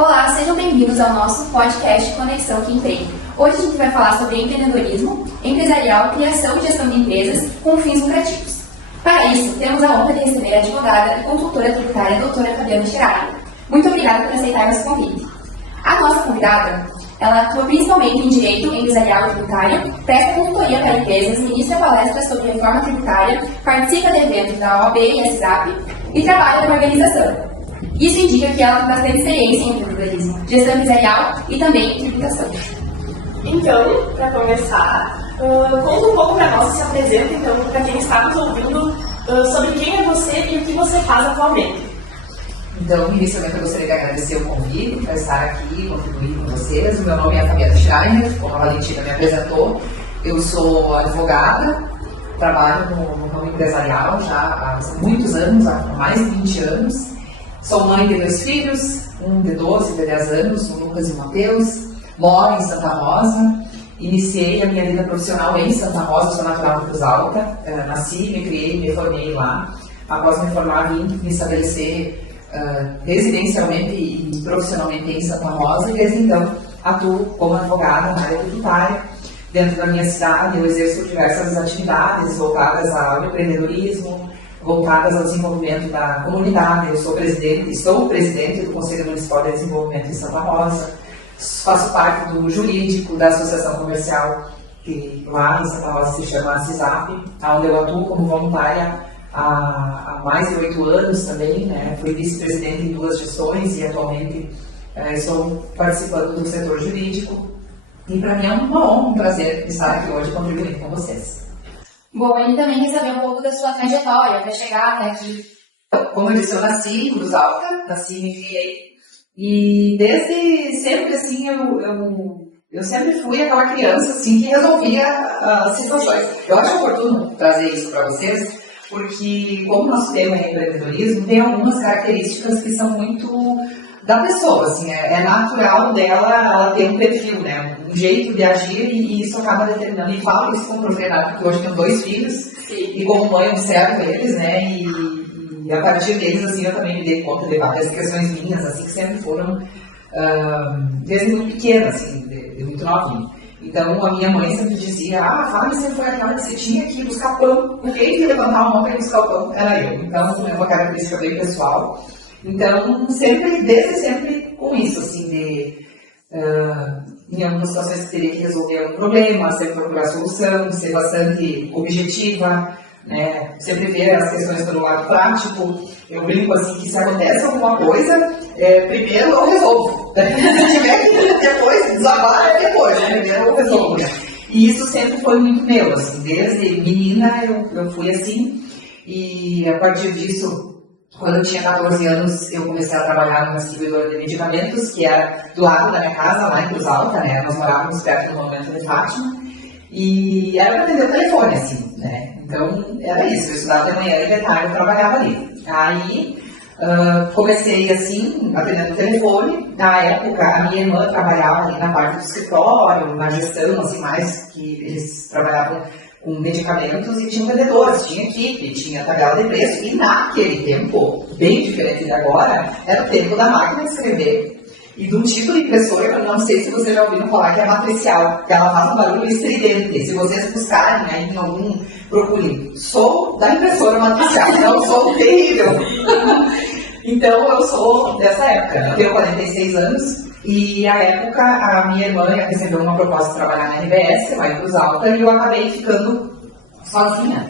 Olá, sejam bem-vindos ao nosso podcast Conexão que Empreende. Hoje a gente vai falar sobre empreendedorismo, empresarial, criação e gestão de empresas com fins lucrativos. Para isso, temos a honra de receber a advogada e consultora tributária doutora Fabiana Cherari. Muito obrigada por aceitar nosso convite. A nossa convidada, ela atua principalmente em direito empresarial e tributário, presta consultoria para empresas, ministra palestras sobre reforma tributária, participa de eventos da OAB e SDAP e trabalha na organização. Isso indica que ela tem bastante experiência em empreendedorismo, gestão empresarial e também em tributação. Então, para começar, conta um pouco para nós, se apresenta então para quem está nos ouvindo sobre quem é você e o que você faz atualmente. Então, inicialmente eu gostaria de agradecer o convite para estar aqui e contribuir com vocês. O meu nome é Fabiana Cherari, como a Valentina me apresentou. Eu sou advogada, trabalho no ramo empresarial já há muitos anos, há mais de 20 anos. Sou mãe de meus filhos, um de 12 e de 10 anos, o Lucas e o Matheus. Moro em Santa Rosa. Iniciei a minha vida profissional em Santa Rosa, sou natural de Cruz Alta. Nasci, me criei, me formei lá. Após me formar, vim me estabelecer residencialmente e profissionalmente em Santa Rosa. E desde então atuo como advogada na área tributária. Dentro da minha cidade, eu exerço diversas atividades voltadas ao empreendedorismo, voltadas ao desenvolvimento da comunidade. Eu estou presidente do Conselho Municipal de Desenvolvimento de Santa Rosa, faço parte do jurídico da Associação Comercial, que lá em Santa Rosa se chama CISAP, onde eu atuo como voluntária há mais de 8 anos também, né? Fui vice-presidente em 2 gestões e atualmente estou participando do setor jurídico. E para mim é uma honra, um prazer estar aqui hoje contribuindo com vocês. Bom, a gente também quer saber um pouco da sua trajetória para chegar até aqui. Como eu disse, eu nasci em Cruz Alta, nasci e me criei. E desde sempre, assim, eu sempre fui aquela criança, assim, que resolvia as situações. Eu acho oportuno trazer isso para vocês, porque como nosso tema é empreendedorismo, tem algumas características que são muito da pessoa, assim, é natural dela, ela ter um perfil, né, um jeito de agir e isso acaba determinando. E falo isso com propriedade, porque hoje tenho 2 filhos. Sim. E como mãe observo eles, né, e a partir deles, assim, eu também me dei conta de várias questões minhas, assim, que sempre foram desde muito pequena, assim, de muito novinha. Então, a minha mãe sempre dizia, Fábio, você foi aquela que você tinha que buscar pão. Quem que levantar a mão para ir buscar o pão era eu. Então, é uma característica bem pessoal. Então, desde sempre com isso, assim, em algumas situações que teria que resolver um problema, sempre procurar solução, ser bastante objetiva, né? Sempre ver as questões pelo lado prático. Eu brinco assim que se acontece alguma coisa, primeiro eu resolvo. Se tiver que depois desabar, depois, né? Primeiro eu resolvo. E isso sempre foi muito meu, assim, desde menina eu fui assim, e a partir disso, quando eu tinha 14 anos, eu comecei a trabalhar numa distribuidora de medicamentos, que era do lado da minha casa, lá em Cruz Alta, né? Nós morávamos perto do Monumento de Fátima. E era para atender o telefone, assim, né? Então, era isso. Eu estudava de manhã e de tarde eu trabalhava ali. Aí, comecei, assim, atendendo o telefone. Na época, a minha irmã trabalhava ali na parte do escritório, na gestão, assim, mais que eles trabalhavam com medicamentos e tinha vendedores, tinha equipe, tinha tabela de preço. E naquele tempo, bem diferente de agora, era o tempo da máquina de escrever. E de um tipo de impressora, eu não sei se vocês já ouviram falar, que é matricial, que ela faz um barulho estridente. Se vocês buscarem aí em algum, procurem. Sou da impressora matricial, não sou terrível. Então, eu sou dessa época, eu tenho 46 anos. E à época, a minha irmã recebeu uma proposta de trabalhar na RBS, lá em Cruz Alta, e eu acabei ficando sozinha,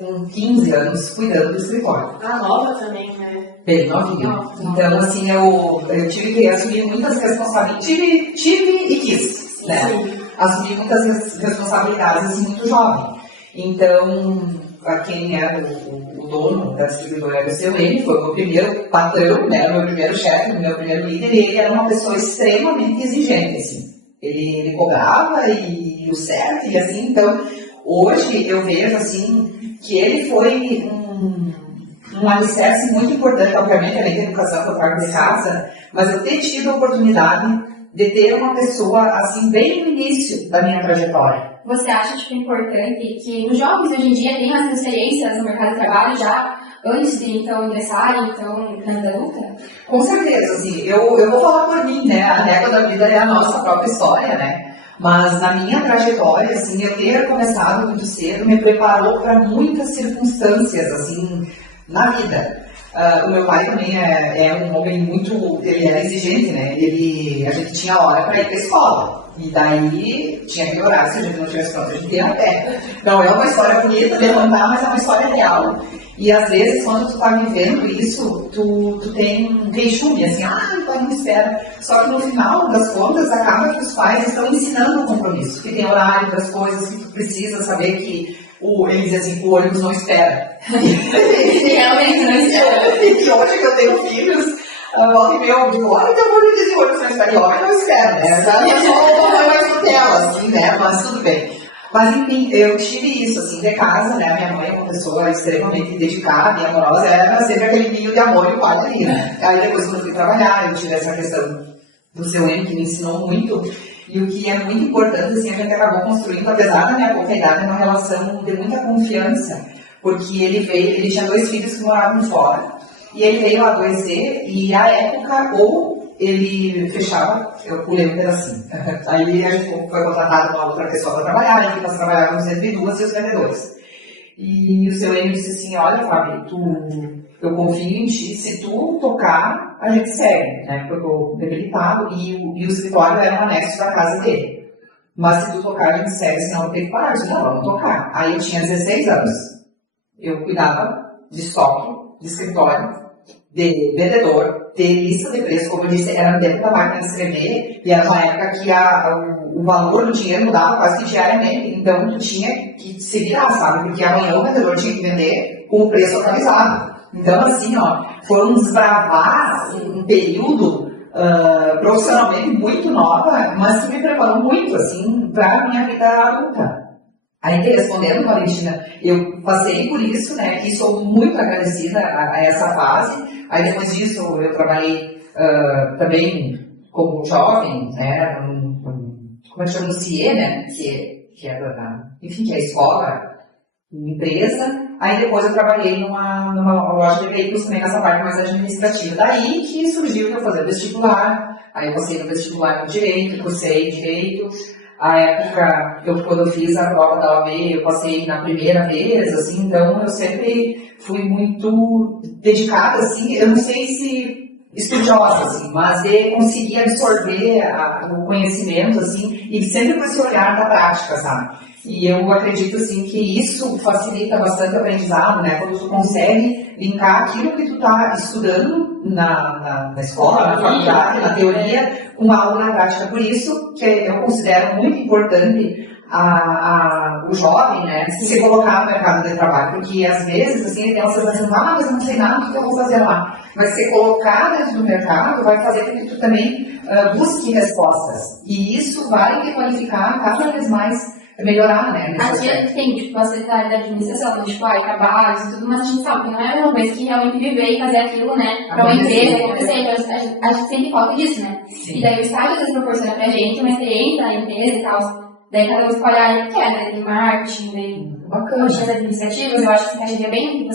com 15 anos, cuidando do escritório. Nova também, né? Bem novinha. Então, assim, eu tive que assumir muitas responsabilidades. Tive e quis, né? Sim. Assumir muitas responsabilidades, assim, muito jovem. Então, quem era o dono da distribuidora era o seu Leme, foi o meu primeiro patrão, né? O meu primeiro chefe, o meu primeiro líder, e ele era uma pessoa extremamente exigente, assim. Ele cobrava e o certo, e assim, então, hoje eu vejo, assim, que ele foi um alicerce muito importante, obviamente, além da educação por parte de casa, mas eu ter tido a oportunidade de ter uma pessoa, assim, bem no início da minha trajetória. Você acha, importante que os jovens hoje em dia tenham as experiências no mercado de trabalho já antes de, então, ingressarem, então, na luta? Com certeza, assim, eu vou falar por mim A régua da vida é a nossa própria história, né? Mas na minha trajetória, assim, eu ter começado muito cedo me preparou para muitas circunstâncias, assim, na vida. O meu pai também é um homem muito, ele era exigente, né? A gente tinha hora para ir para a escola. E daí tinha que orar, se a gente não tivesse pronto, a gente ia a pé. Não é uma história bonita de levantar, mas é uma história real. E às vezes, quando tu tá vivendo isso, tu tem um queixume, assim, o pai não espera. Só que no final das contas, acaba que os pais estão ensinando o compromisso, que tem horário das coisas, que tu precisa saber que ele diz assim, o ônibus não espera. Realmente não espera. E que hoje que eu tenho filhos, volta e meia, eu digo, olha que eu vou lhe dizer, o ônibus não espera. E olha, não espera, né? É só uma mais Nutella, assim, né? Mas tudo bem. Mas, enfim, eu tive isso, assim, de casa, né? Minha mãe é uma pessoa extremamente dedicada e amorosa, era sempre aquele ninho de amor e o pai ali, né? Aí depois, quando eu fui trabalhar, eu tive essa questão do seu M, que me ensinou muito. E o que é muito importante, assim, a gente acabou construindo, apesar da minha pouca idade, uma relação de muita confiança. Porque ele tinha 2 filhos que moravam fora, e ele veio a adoecer, e à época, ou ele fechava, eu pulei um pedacinho. Aí a gente foi contratado uma outra pessoa para trabalhar, e nós trabalhávamos entre 2 e os vendedores. E o seu M disse assim, olha, Fábio, eu confio em ti, se tu tocar, a gente segue, né? Porque eu estou debilitado, e o escritório era um anexo da casa dele. Mas se tu tocar, a gente segue, senão eu tenho que parar. Eu disse, não, vamos tocar. Aí eu tinha 16 anos. Eu cuidava de estoque, de escritório, de vendedor, de lista de preço, como eu disse, era dentro da máquina de escrever, e era uma época que o valor do dinheiro mudava quase que diariamente, então tu tinha que se virar, sabe? Porque amanhã o vendedor tinha que vender com o preço atualizado. Então, assim, foi um desbravar um período profissionalmente muito nova, mas que me preparou muito, assim, para a minha vida adulta. Aí, respondendo, Valentina, eu passei por isso, né, e sou muito agradecida a essa fase. Aí, depois disso, eu trabalhei também como jovem, né, como é que chama? No CIE, né, que é enfim, que é a escola, empresa. Aí, depois eu trabalhei numa loja de veículos também nessa parte mais administrativa. Daí que surgiu eu fazer vestibular. Aí, eu passei no vestibular no Direito, cursei Direito. A época, quando eu fiz a prova da OAB, eu passei na primeira vez, assim, então eu sempre fui muito dedicada, assim, eu não sei se estudiosa, assim, mas de conseguir absorver o conhecimento, assim, e sempre com esse olhar da prática, sabe? E eu acredito, assim, que isso facilita bastante o aprendizado, né? Quando tu consegue linkar aquilo que tu tá estudando na escola, na faculdade, na teoria, com algo na prática. Por isso que eu considero muito importante o jovem, né, se colocar no mercado de trabalho, porque às vezes, assim, ele tem uma sensação, mas não sei nada, o que eu vou fazer lá? Mas se colocar dentro do mercado vai fazer com que tu também busque respostas. E isso vai te qualificar cada vez mais melhorar, né? Aqui tem, tipo, a secretária da administração, tipo, trabalhos e tudo, mas a gente sabe que não é uma coisa que realmente viver e fazer aquilo, né, para uma empresa acontecer. Então, a gente sempre falta disso, né? Sim. E daí o estágio às vezes proporciona pra gente uma experiência na empresa e tal. Daí cada um escolhe a área que quer, né? Tem marketing, tem rotinas administrativas, eu acho que encaixaria bem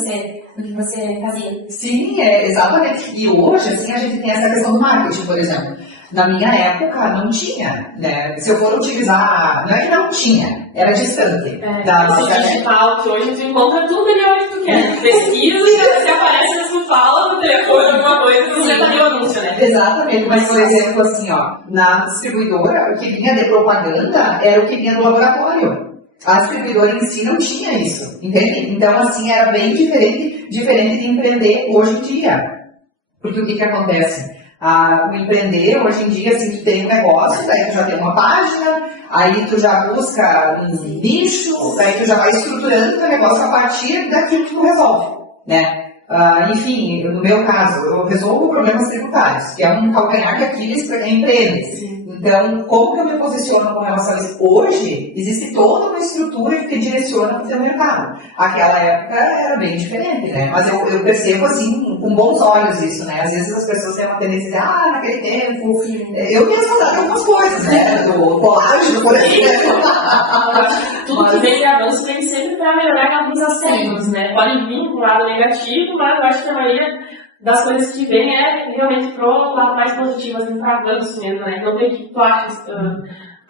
no que você fazia. Sim, exatamente. E hoje, assim, a gente tem essa questão do marketing, por exemplo. Na minha época, não tinha, né? Se eu for utilizar, não é que não tinha, era distante. Esse digital, que hoje tu encontra tudo ali onde tu quer. Pesquisa, se aparece, tu fala no telefone, alguma coisa, você tá ali o anúncio, né? Exatamente, mas por exemplo, assim, na distribuidora, o que vinha de propaganda era o que vinha do laboratório. A distribuidora em si não tinha isso, entende? Então, assim, era bem diferente de empreender hoje em dia. Porque o que acontece? O empreender, hoje em dia, assim, tu tem um negócio, daí tu já tem uma página, aí tu já busca um nicho, daí tu já vai estruturando o teu negócio a partir daquilo que tu resolve, né? Enfim, no meu caso, eu resolvo problemas tributários, que é um calcanhar de Aquiles para quem empreende. Então, como que eu me posiciono com relação a isso? Hoje, existe toda uma estrutura que te direciona para o teu mercado. Aquela época era bem diferente, né? Mas eu percebo, assim, com bons olhos isso, né? Às vezes as pessoas têm uma tendência de naquele tempo... Eu tenho saudade de algumas coisas, né? Do colágeno, por exemplo. Tudo que vem de avanço vem sempre para melhorar em alguns aspectos, né? Pode vir para um lado negativo, mas eu acho que a maioria das coisas que vem é realmente pro lado mais positivo, assim, para avanço mesmo, né? Então, o que tu acha,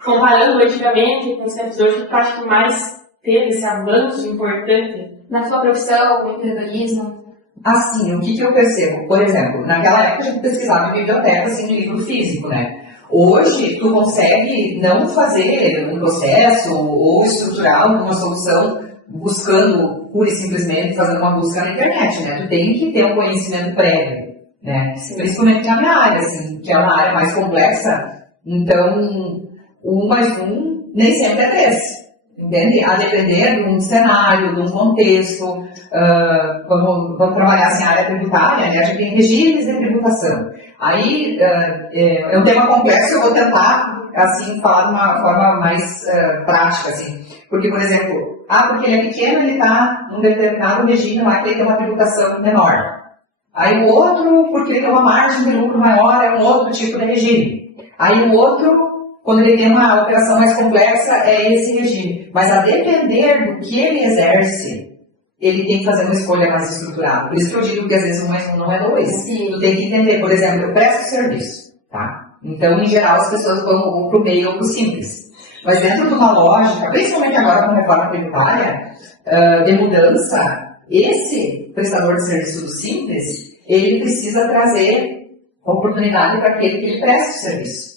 comparando antigamente com os tempos de hoje, tu acha que mais teve esse avanço importante? Na sua profissão, no empreendedorismo? Assim, o que eu percebo? Por exemplo, naquela época a gente pesquisava em biblioteca, assim, de livro físico, né? Hoje, tu consegue não fazer um processo ou estruturar uma solução buscando, pura e simplesmente, fazendo uma busca na internet, né? Tu tem que ter um conhecimento prévio, né? Principalmente na minha área, assim, que é uma área mais complexa, então, 1 mais 1 nem sempre é 3. Entende? A depender de um cenário, de um contexto, vamos trabalhar assim, a área tributária, né? A gente tem regimes de tributação. Aí é um tema complexo, eu vou tentar assim, falar de uma forma mais prática. Assim. Porque, por exemplo, porque ele é pequeno, ele está num determinado regime lá que ele tem uma tributação menor. Aí o outro, porque ele tem uma margem de lucro maior, é um outro tipo de regime. Aí o outro, quando ele tem uma operação mais complexa, é esse regime. Mas a depender do que ele exerce, ele tem que fazer uma escolha mais estruturada. Por isso que eu digo que às vezes 1 mais 1 não é 2. Tu tem que entender, por exemplo, eu presto serviço, tá? Então, em geral, as pessoas vão pro meio ou pro simples. Mas dentro de uma lógica, principalmente agora com a reforma tributária, de mudança, esse prestador de serviço do simples, ele precisa trazer oportunidade para aquele que ele presta o serviço.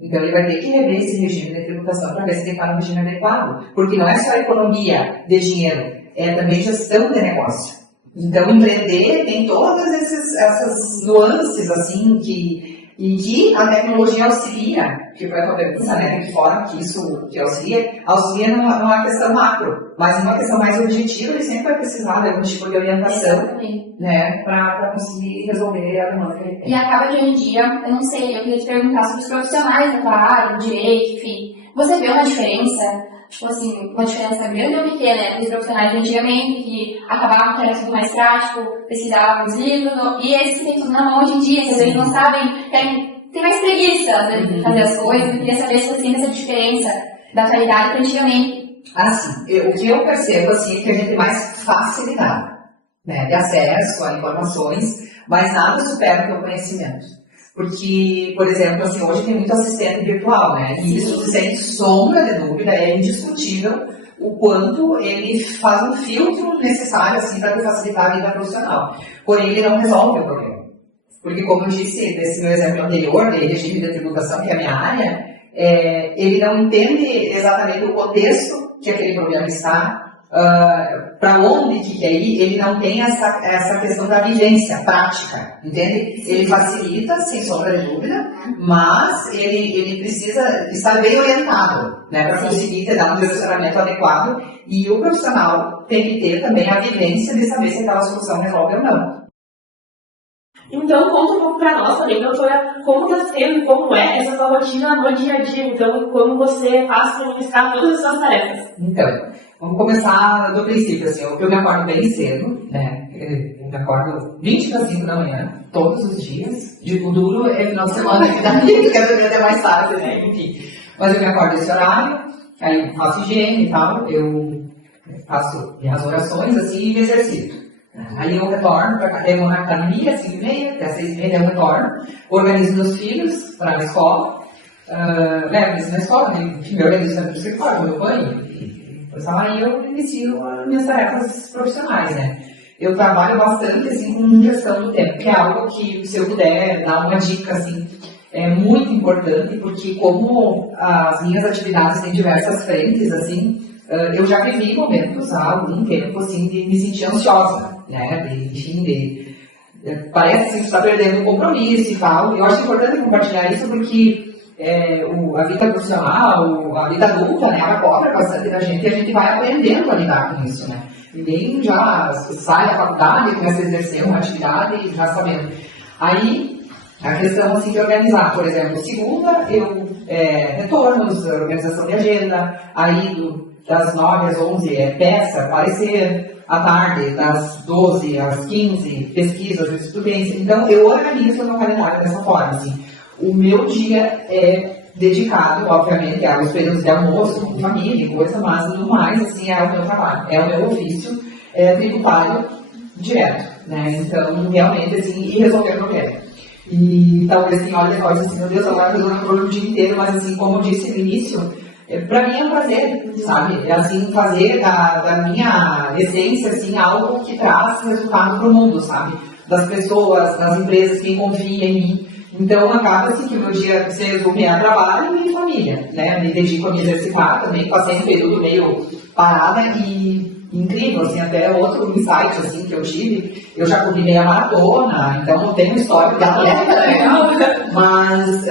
Então, ele vai ter que rever esse regime de tributação para ver se ele está no regime adequado. Porque não é só economia de dinheiro, é também gestão de negócio. Então, empreender tem todas essas nuances, assim, em que a tecnologia auxilia, que vai poder pensar, né, de que forma que isso que auxilia numa questão macro, mas numa questão mais objetiva, ele sempre vai precisar de algum tipo de orientação, né, para conseguir resolver a demanda que ele tem. E acaba que hoje em dia, eu não sei, eu queria te perguntar sobre os profissionais da tua área, do direito, enfim, você vê uma diferença, tipo assim, uma diferença grande ou pequena, né, dos profissionais de antigamente, que acabavam que era tudo mais prático, precisavam dos livros, e eles que têm tudo na mão hoje em dia, que às vezes não sabem, tem mais preguiça de fazer as coisas. Eu queria saber se você tem essa diferença da atualidade para antigamente. Assim, o que eu percebo assim, é que a gente tem mais facilidade, né, de acesso a informações, mas nada supera o teu conhecimento. Porque, por exemplo, assim, hoje tem muito assistente virtual, né? E isso, sem sombra de dúvida, é indiscutível o quanto ele faz um filtro necessário assim, para facilitar a vida profissional. Porém, ele não resolve o problema. Porque, como eu disse, desse meu exemplo anterior, de regime de tributação, que é a minha área, ele não entende exatamente o contexto que aquele problema está, para onde que quer ir, ele não tem essa questão da vivência prática, entende? Ele facilita, sem sombra de dúvida, mas ele precisa estar bem orientado, né, para conseguir dar um direcionamento adequado, e o profissional tem que ter também a vivência de saber se aquela solução resolve ou não. Então, conta um pouco para nós também, doutora, como está sendo, como é essa sua rotina no dia a dia, então, como você faz para administrar todas as suas tarefas? Então, vamos começar do princípio, assim, eu me acordo bem cedo, né, eu me acordo 20 para 5 da manhã, todos os dias, de duro é final de semana, que quero dormir até mais tarde, né, enfim. Mas eu me acordo nesse horário, aí faço higiene e tal, eu faço minhas orações, assim, e me exercito. Aí eu retorno, eu vou na academia, 5h30, até 6h30 eu retorno, organizo meus filhos para a escola, levo eles na escola, enfim, eu organizo sempre o escritório, meu banho, aí eu inicio as minhas tarefas profissionais, né. Eu trabalho bastante, assim, com gestão do tempo, que é algo que, se eu puder dar uma dica, assim, é muito importante, porque como as minhas atividades têm diversas frentes, assim, eu já vivi momentos há algum tempo, assim, de me sentir ansiosa, né, parece assim, que está perdendo o compromisso e tal. Eu acho importante compartilhar isso porque a vida profissional, a vida adulta, né, ela cobra bastante da gente e a gente vai aprendendo a lidar com isso, né. Ninguém já sai da faculdade, começa a exercer uma atividade já sabendo. Aí, a questão assim, de organizar, por exemplo, segunda eu retornos, organização de agenda, aí das 9 às 11 é peça, parecer, à tarde, das 12 às 15, pesquisa, jurisprudência. Então, eu organizo o meu calendário dessa forma. Assim. O meu dia é dedicado, obviamente, aos períodos de almoço, com família, coisa, mas tudo mais, assim, é o meu trabalho, é o meu ofício tributário direto, né? Então, realmente, assim, e resolver o problema. E talvez quem olha depois assim, meu Deus, agora resolver o problema o dia inteiro, mas assim, como eu disse no início, pra mim é um prazer, sabe? É assim, fazer da minha essência, assim, algo que traz resultado pro mundo, sabe? Das pessoas, das empresas, quem confia em mim. Então, acaba-se que o meu dia se resume a trabalho e família, né? Me dedico a me exercitar também, passei um período meio parada e incrível, assim, até outro insight, assim, que eu tive, eu já corri meia maratona, então eu tenho história de atleta, né? Mas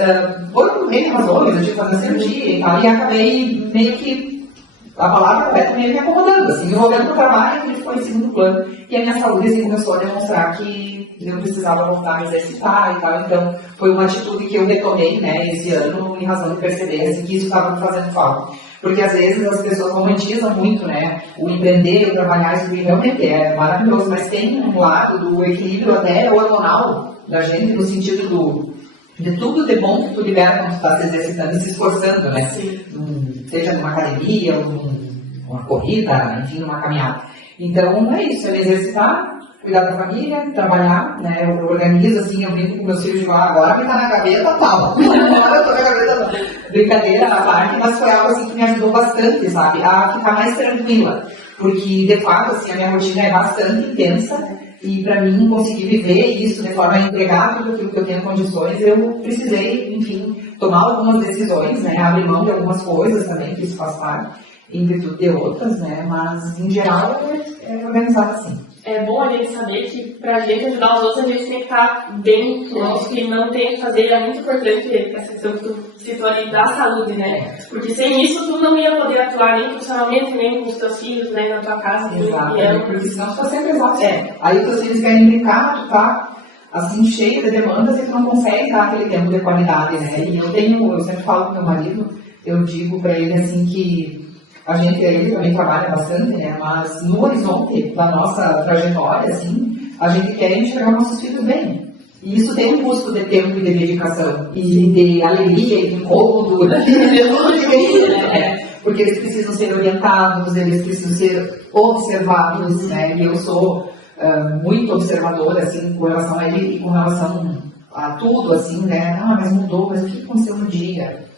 foi por meio razões, eu tive que fazer cirurgia e tal, e acabei meio que, a palavra correta meio me acomodando, assim, envolvendo no trabalho, que foi em segundo plano, e a minha saúde, assim, começou a demonstrar que eu precisava voltar a me exercitar e tal, então foi uma atitude que eu retomei, né, esse ano, em razão de perceber, assim, que isso estava me fazendo falta. Porque às vezes as pessoas romantizam muito, né, o empreender, o trabalhar, isso realmente é maravilhoso, mas tem um lado do equilíbrio até hormonal da gente, no sentido de tudo de bom que tu libera quando tu está se exercitando e se esforçando, né? Seja numa academia, ou numa corrida, enfim, numa caminhada. Então é isso, é me exercitar, cuidar da família, trabalhar, né? Eu organizo assim, eu brinco com meus filhos de agora que tá na gaveta, tal. Agora eu tô na gaveta, brincadeira à parte, mas foi algo assim que me ajudou bastante, sabe? A ficar mais tranquila. Porque, de fato, assim, a minha rotina é bastante intensa e para mim conseguir viver isso de forma a entregar tudo aquilo que eu tenho condições, eu precisei, enfim, tomar algumas decisões, né? Abrir mão de algumas coisas também, que isso faz parte, em virtude de outras, né? Mas, em geral, é organizado assim. É bom a gente saber que pra gente ajudar os outros, a gente tem que estar bem conosco e não tem que fazer. É muito importante essa questão que tu citou ali da saúde, né? Porque sem isso tu não ia poder atuar nem profissionalmente, nem com os teus filhos, né? Na tua casa. Exato, porque senão tu tá sempre exausto. Aí os teus filhos querem brincar, tu tá assim, cheio de demandas e tu não consegue dar aquele tempo de qualidade, né? E eu sempre falo com meu marido, eu digo pra ele assim que ele também trabalha bastante, né? Mas no horizonte da nossa trajetória, assim, a gente quer enxergar nossos filhos bem. E isso tem um custo de tempo e de dedicação, e de alegria, e de incômodo, de tudo isso, né? Porque eles precisam ser orientados, eles precisam ser observados, né? E eu sou muito observadora, assim, com relação a ele e com relação a tudo, assim, né? Ah, mas mudou, mas o que aconteceu no dia?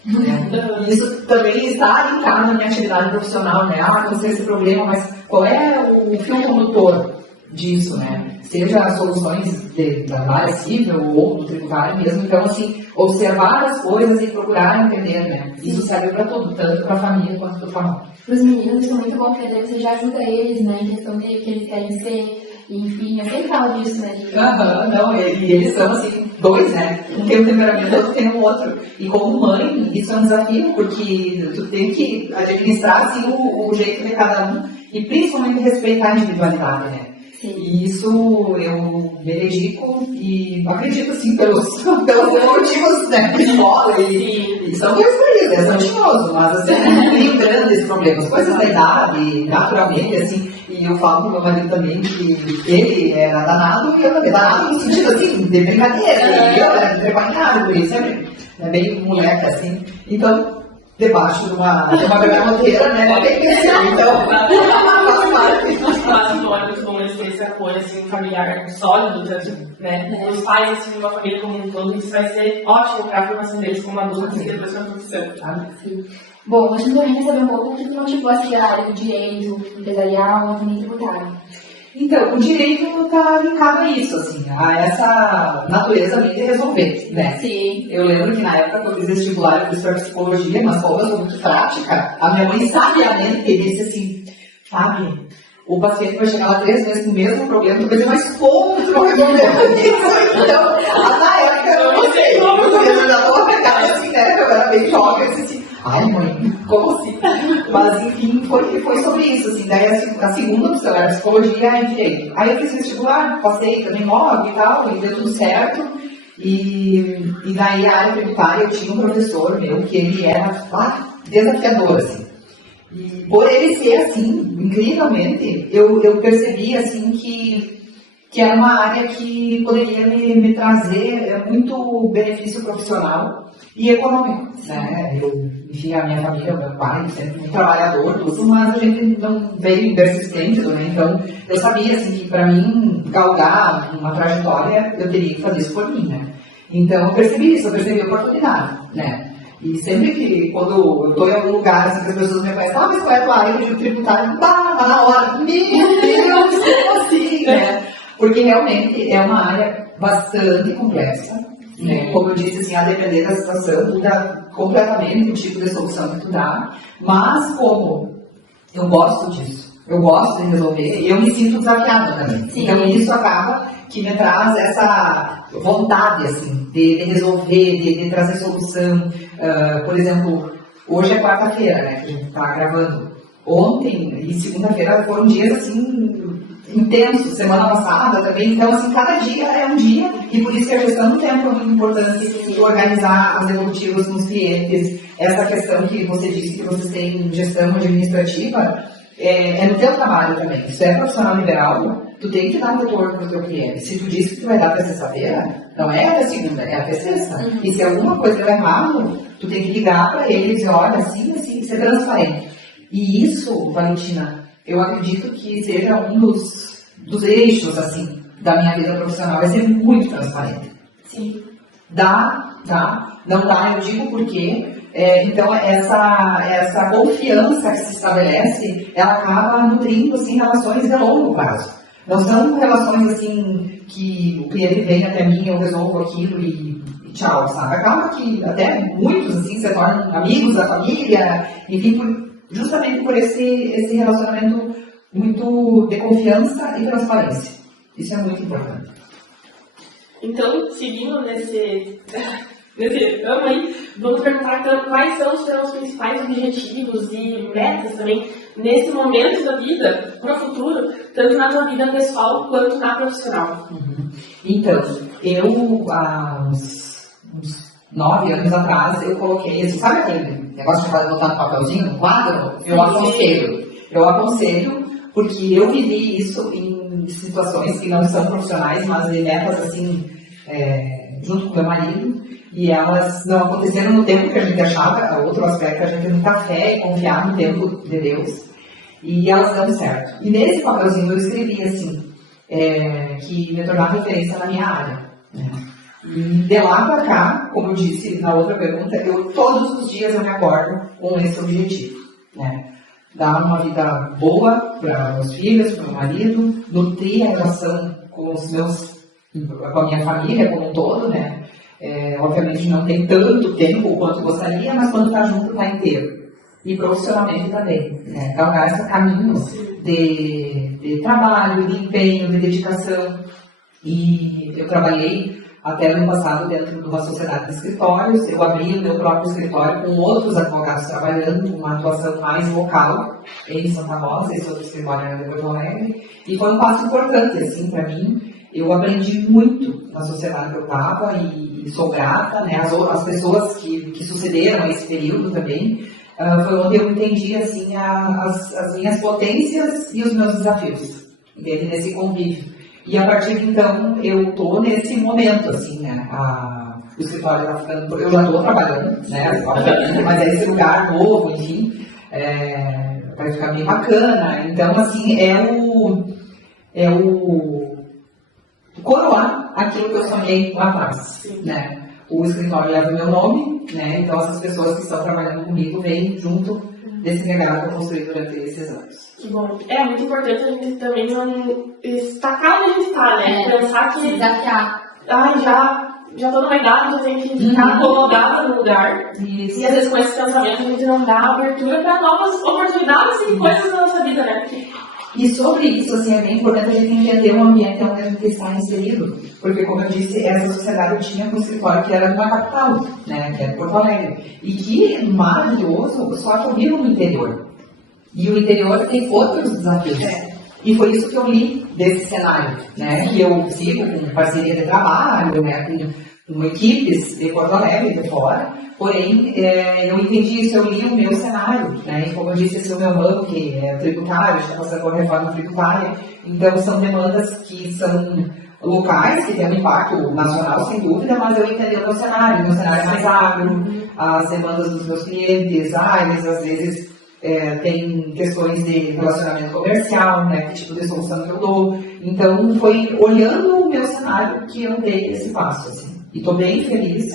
Isso também está linkado na minha atividade profissional, né? Ah, aconteceu esse problema, mas qual é o fio condutor disso, né? Seja soluções da área civil ou do tributário mesmo. Então, assim, observar as coisas e procurar entender, né? Isso serve para tudo, tanto para a família quanto para o família. Para os meninos, isso é muito bom, porque você já ajuda eles, né? Em questão de que eles querem ser. Enfim, eu sempre falo disso, né? Não, e eles são assim, dois, né? Um tem um temperamento, outro tem um outro. E como mãe, isso é um desafio, porque tu tem que administrar assim, o jeito de cada um e principalmente respeitar a individualidade, né? Sim. E isso eu me dedico e acredito assim, pelos motivos, né? De escola e são dois países, né? São tinhosos, mas assim, tem grandes problemas, coisas da idade, naturalmente, assim. E eu falo pro meu marido também que ele era danado e eu também danado no sentido assim, de brincadeira. E eu era entrepanhado por isso, sempre meio moleque assim. Então, debaixo de uma bergamoteira, né? Tem que ser. Então, faz parte. Então é muito bom eles terem esse apoio assim, familiar sólido, né? Os pais assim, de uma família como um todo, isso vai ser ótimo para a formação deles como adultos e depois para a profissão, sabe? Sim. Bom, a gente também recebeu um pouco o que motivou a seguir a área do direito empresarial ou também tributário. Então, o direito está linkado a isso, assim, a essa natureza mesmo de resolver, né? Sim. Eu lembro que na época que eu fiz vestibular, eu fiz para psicologia, mas como eu sou muito prática, a minha mãe sabiamente disse assim, Fábio, o paciente vai chegar lá 3 vezes com o mesmo problema, tu vai dizer, mas como tu não resolveu isso? Então, na época eu não sei, eu já estou pegada assim, né? Eu era bem jovem, eu disse, ai mãe, como assim? Mas enfim, foi sobre isso, assim. Daí a segunda opção era psicologia e direito. Aí eu fiz vestibular, passei também móvel e tal, e deu tudo certo. E daí a área tributária, eu tinha um professor meu que ele era desafiador, assim. E por ele ser assim, incrivelmente, eu percebi assim que era uma área que poderia me trazer muito benefício profissional e econômico, né? Enfim, a minha família, o meu pai, sempre um trabalhador, tudo, mas a gente não veio persistente, né? Então, eu sabia, assim, que para mim galgar uma trajetória, eu teria que fazer isso por mim, né? Então, eu percebi isso, eu percebi a oportunidade, né? E sempre que, quando eu estou em algum lugar, assim, que as pessoas me conhecem, mas qual é a tua área de tributário? Na hora, meu Deus, como assim, né? Porque realmente é uma área bastante complexa, né? Como eu disse, assim, a depender da situação, muda completamente o tipo de solução que tu dá, mas como eu gosto disso, eu gosto de resolver, e eu me sinto desafiada também. Sim. Então isso acaba que me traz essa vontade, assim, de resolver, de trazer solução. Por exemplo, hoje é quarta-feira, né, que a gente está gravando. Ontem e segunda-feira foram dias, assim, intensos, semana passada também. Então, assim, cada dia é um dia, e por isso que a gestão do tempo é muito importante, de organizar as devolutivas nos clientes. Essa questão que você disse que vocês têm gestão administrativa, é no teu trabalho também. Se tu é profissional liberal, tu tem que dar um retorno para o teu cliente. Se tu disse que tu vai dar até sexta-feira, não é até segunda, é até sexta. E se alguma coisa der errado, tu tem que ligar para eles e dizer, olha, assim, ser transparente. E isso, Valentina, eu acredito que seja um dos eixos, assim, da minha vida profissional, é ser muito transparente. Sim. Dá, não dá, eu digo porque, então, essa confiança que se estabelece, ela acaba nutrindo, assim, relações de longo prazo. Não são relações, assim, que o cliente vem até mim, eu resolvo aquilo e tchau, sabe? Acaba que até muitos, assim, se tornam amigos da família, enfim, justamente por esse relacionamento muito de confiança e transparência. Isso é muito importante. Então, seguindo nesse ramo aí, vamos perguntar então, quais são os seus principais objetivos e metas também nesse momento da vida, para o futuro, tanto na tua vida pessoal quanto na profissional. Então, eu há uns 9 anos atrás, eu coloquei, sabe aquele negócio de botar no papelzinho, no quadro? Eu aconselho, porque eu vivi isso em situações que não são profissionais, mas de metas assim, junto com meu marido, e elas não aconteceram no tempo que a gente achava. Outro aspecto, a gente tem muita fé e confiar no tempo de Deus, e elas dão certo. E nesse papelzinho eu escrevi assim, que me tornar referência na minha área, né? E de lá para cá, como eu disse na outra pergunta, todos os dias eu me acordo com esse objetivo, né? Dar uma vida boa para meus filhos, para o meu marido, nutrir a relação com a minha família como um todo, né? Obviamente não tem tanto tempo quanto gostaria, mas quando está junto está inteiro. E profissionalmente também, né? Galgar esse caminho de trabalho, de empenho, de dedicação. E eu trabalhei até o ano passado dentro de uma sociedade de escritórios. Eu abri o meu próprio escritório com outros advogados trabalhando, uma atuação mais local em Santa Rosa, esse outro escritório era de Porto Alegre, e foi um passo importante, assim, para mim. Eu aprendi muito na sociedade que eu estava e sou grata, né, as pessoas que sucederam a esse período também. Foi onde eu entendi, assim, as minhas potências e os meus desafios, entende? Nesse convívio. E a partir de então, eu estou nesse momento, assim, né? O escritório está ficando. Eu já estou trabalhando, né? Obviamente, mas é esse lugar novo, enfim, vai ficar bem bacana. Então, assim, é o coroar aquilo que eu sonhei lá atrás, né? O escritório leva o meu nome, né? Então, essas pessoas que estão trabalhando comigo vêm junto desse legado que eu construí durante esses anos. Que bom. É muito importante a gente também não destacar onde a gente está, né? Pensar que... Desafiar. Já tô numa idade, já tenho que ficar acomodada no lugar. Isso. E às vezes com esse pensamento a gente não dá abertura para novas oportunidades e coisas na nossa vida, né? E sobre isso, assim, é bem importante a gente entender o ambiente onde a gente está inserido. Porque, como eu disse, essa sociedade eu tinha com um escritório que era numa capital, né? Que era Porto Alegre. E que maravilhoso, só que eu vivo no interior. E o interior tem outros desafios. E foi isso que eu li desse cenário, né? Que eu sigo com parceria de trabalho, né? Com equipes de Porto Alegre, de fora. Porém, eu entendi isso, eu li o meu cenário, né? E como eu disse, esse é o meu ramo, que é tributário, está passando por reforma tributária. Então, são demandas que são locais que têm um impacto nacional, sem dúvida, mas eu entender o meu cenário é mais agro, as demandas dos meus clientes, eles às vezes tem questões de relacionamento comercial, né, que tipo de solução que eu dou. Então, foi olhando o meu cenário que eu dei esse passo, assim. E estou bem feliz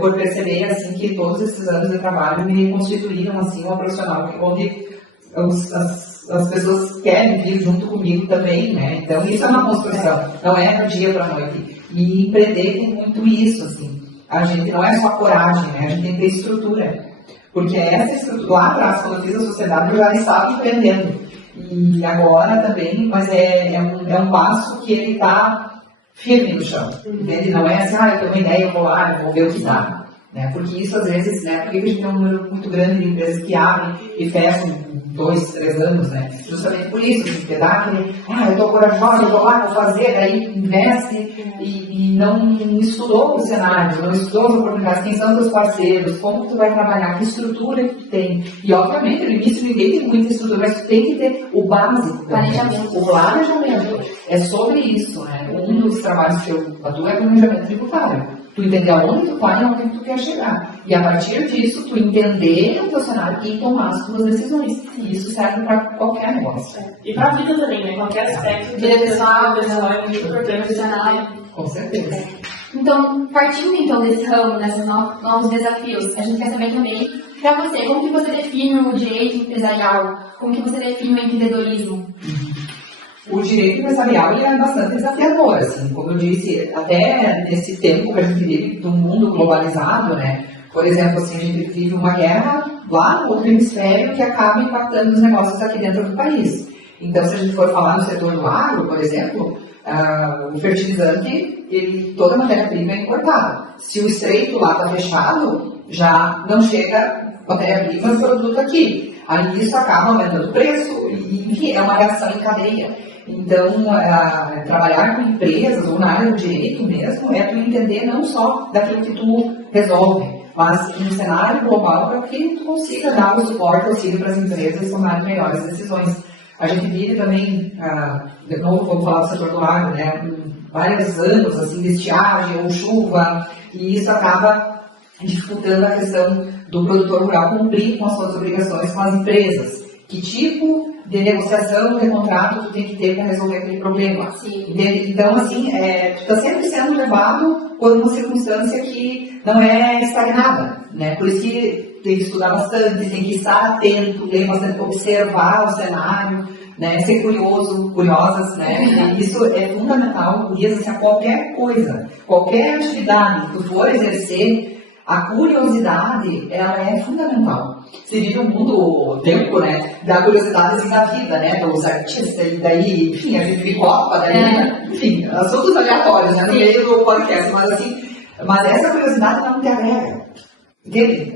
por perceber, assim, que todos esses anos de trabalho me constituíram, assim, uma profissional onde as pessoas querem vir junto comigo também, né? Então, isso é uma construção, não é do dia para a noite. E empreender tem muito isso, assim. A gente não é só coragem, né? A gente tem que ter estrutura. Porque essa estrutura, lá atrás, quando eu fiz a sociedade, eu já estava empreendendo. E agora também, mas é um passo que ele está firme no chão. Entende? Não é assim, eu tenho uma ideia, eu vou lá, eu vou ver o que dá. Né? Porque isso, às vezes, né? Porque a gente tem um número muito grande de empresas que abrem e fecham 2, 3 anos, né? Justamente por isso, porque dá aquele, eu estou corajosa, eu vou lá, vou fazer, daí investe e não estudou o cenário, não estudou as oportunidades, quem são teus parceiros, como tu vai trabalhar, que estrutura que tu tem. E, obviamente, no início ninguém tem muita estrutura, mas tu tem que ter o básico. Planejamento. O planejamento. É sobre isso, né? Um dos trabalhos que eu atuo é planejamento tributário. Tu entender aonde tu vai e aonde tu quer chegar. E a partir disso, tu entender o teu cenário e tomar as tuas decisões. E isso serve para qualquer negócio. E para a vida também, né? Qualquer aspecto Vida pessoal, é muito importante. profissional. Com certeza. Então, partindo então desse ramo, desses novos desafios, a gente quer saber também, para você, como que você define o direito empresarial? Como que você define o empreendedorismo? O direito empresarial ele é bastante desafiador, assim, como eu disse, até nesse tempo que a gente vive do mundo globalizado, né? Por exemplo, assim, a gente vive uma guerra lá no outro hemisfério que acaba impactando os negócios aqui dentro do país. Então, se a gente for falar no setor do agro, por exemplo, o fertilizante, toda a matéria-prima é importada. Se o estreito lá está fechado, já não chega matéria-prima e produto aqui. Aí isso acaba aumentando o preço e, enfim, é uma reação em cadeia. Então, trabalhar com empresas ou na área do direito mesmo é tu entender não só daquilo que tu resolve, mas em um cenário global para que tu consiga dar o suporte possível para as empresas tomarem melhores decisões. A gente vive também, de novo, vamos falar do setor do agro, né, vários anos assim, de estiagem ou chuva, e isso acaba dificultando a questão do produtor rural cumprir com as suas obrigações com as empresas. Que tipo de negociação, de contrato tu tem que ter para resolver aquele problema? Então, assim, tu está sempre sendo levado por uma circunstância que não é estagnada, né? Por isso que tem que estudar bastante, tem que estar atento, ler bastante, observar o cenário, né? Ser curiosas, né? E isso é fundamental, assim, a qualquer coisa, qualquer atividade que tu for exercer, a curiosidade, ela é fundamental. Se vive um mundo, o tempo, né, da curiosidade assim, da vida, né, dos artistas, e daí, enfim, a gente vive Copa, daí, enfim, assuntos aleatórios, né, no meio do podcast, mas essa curiosidade não te agrega. Entende?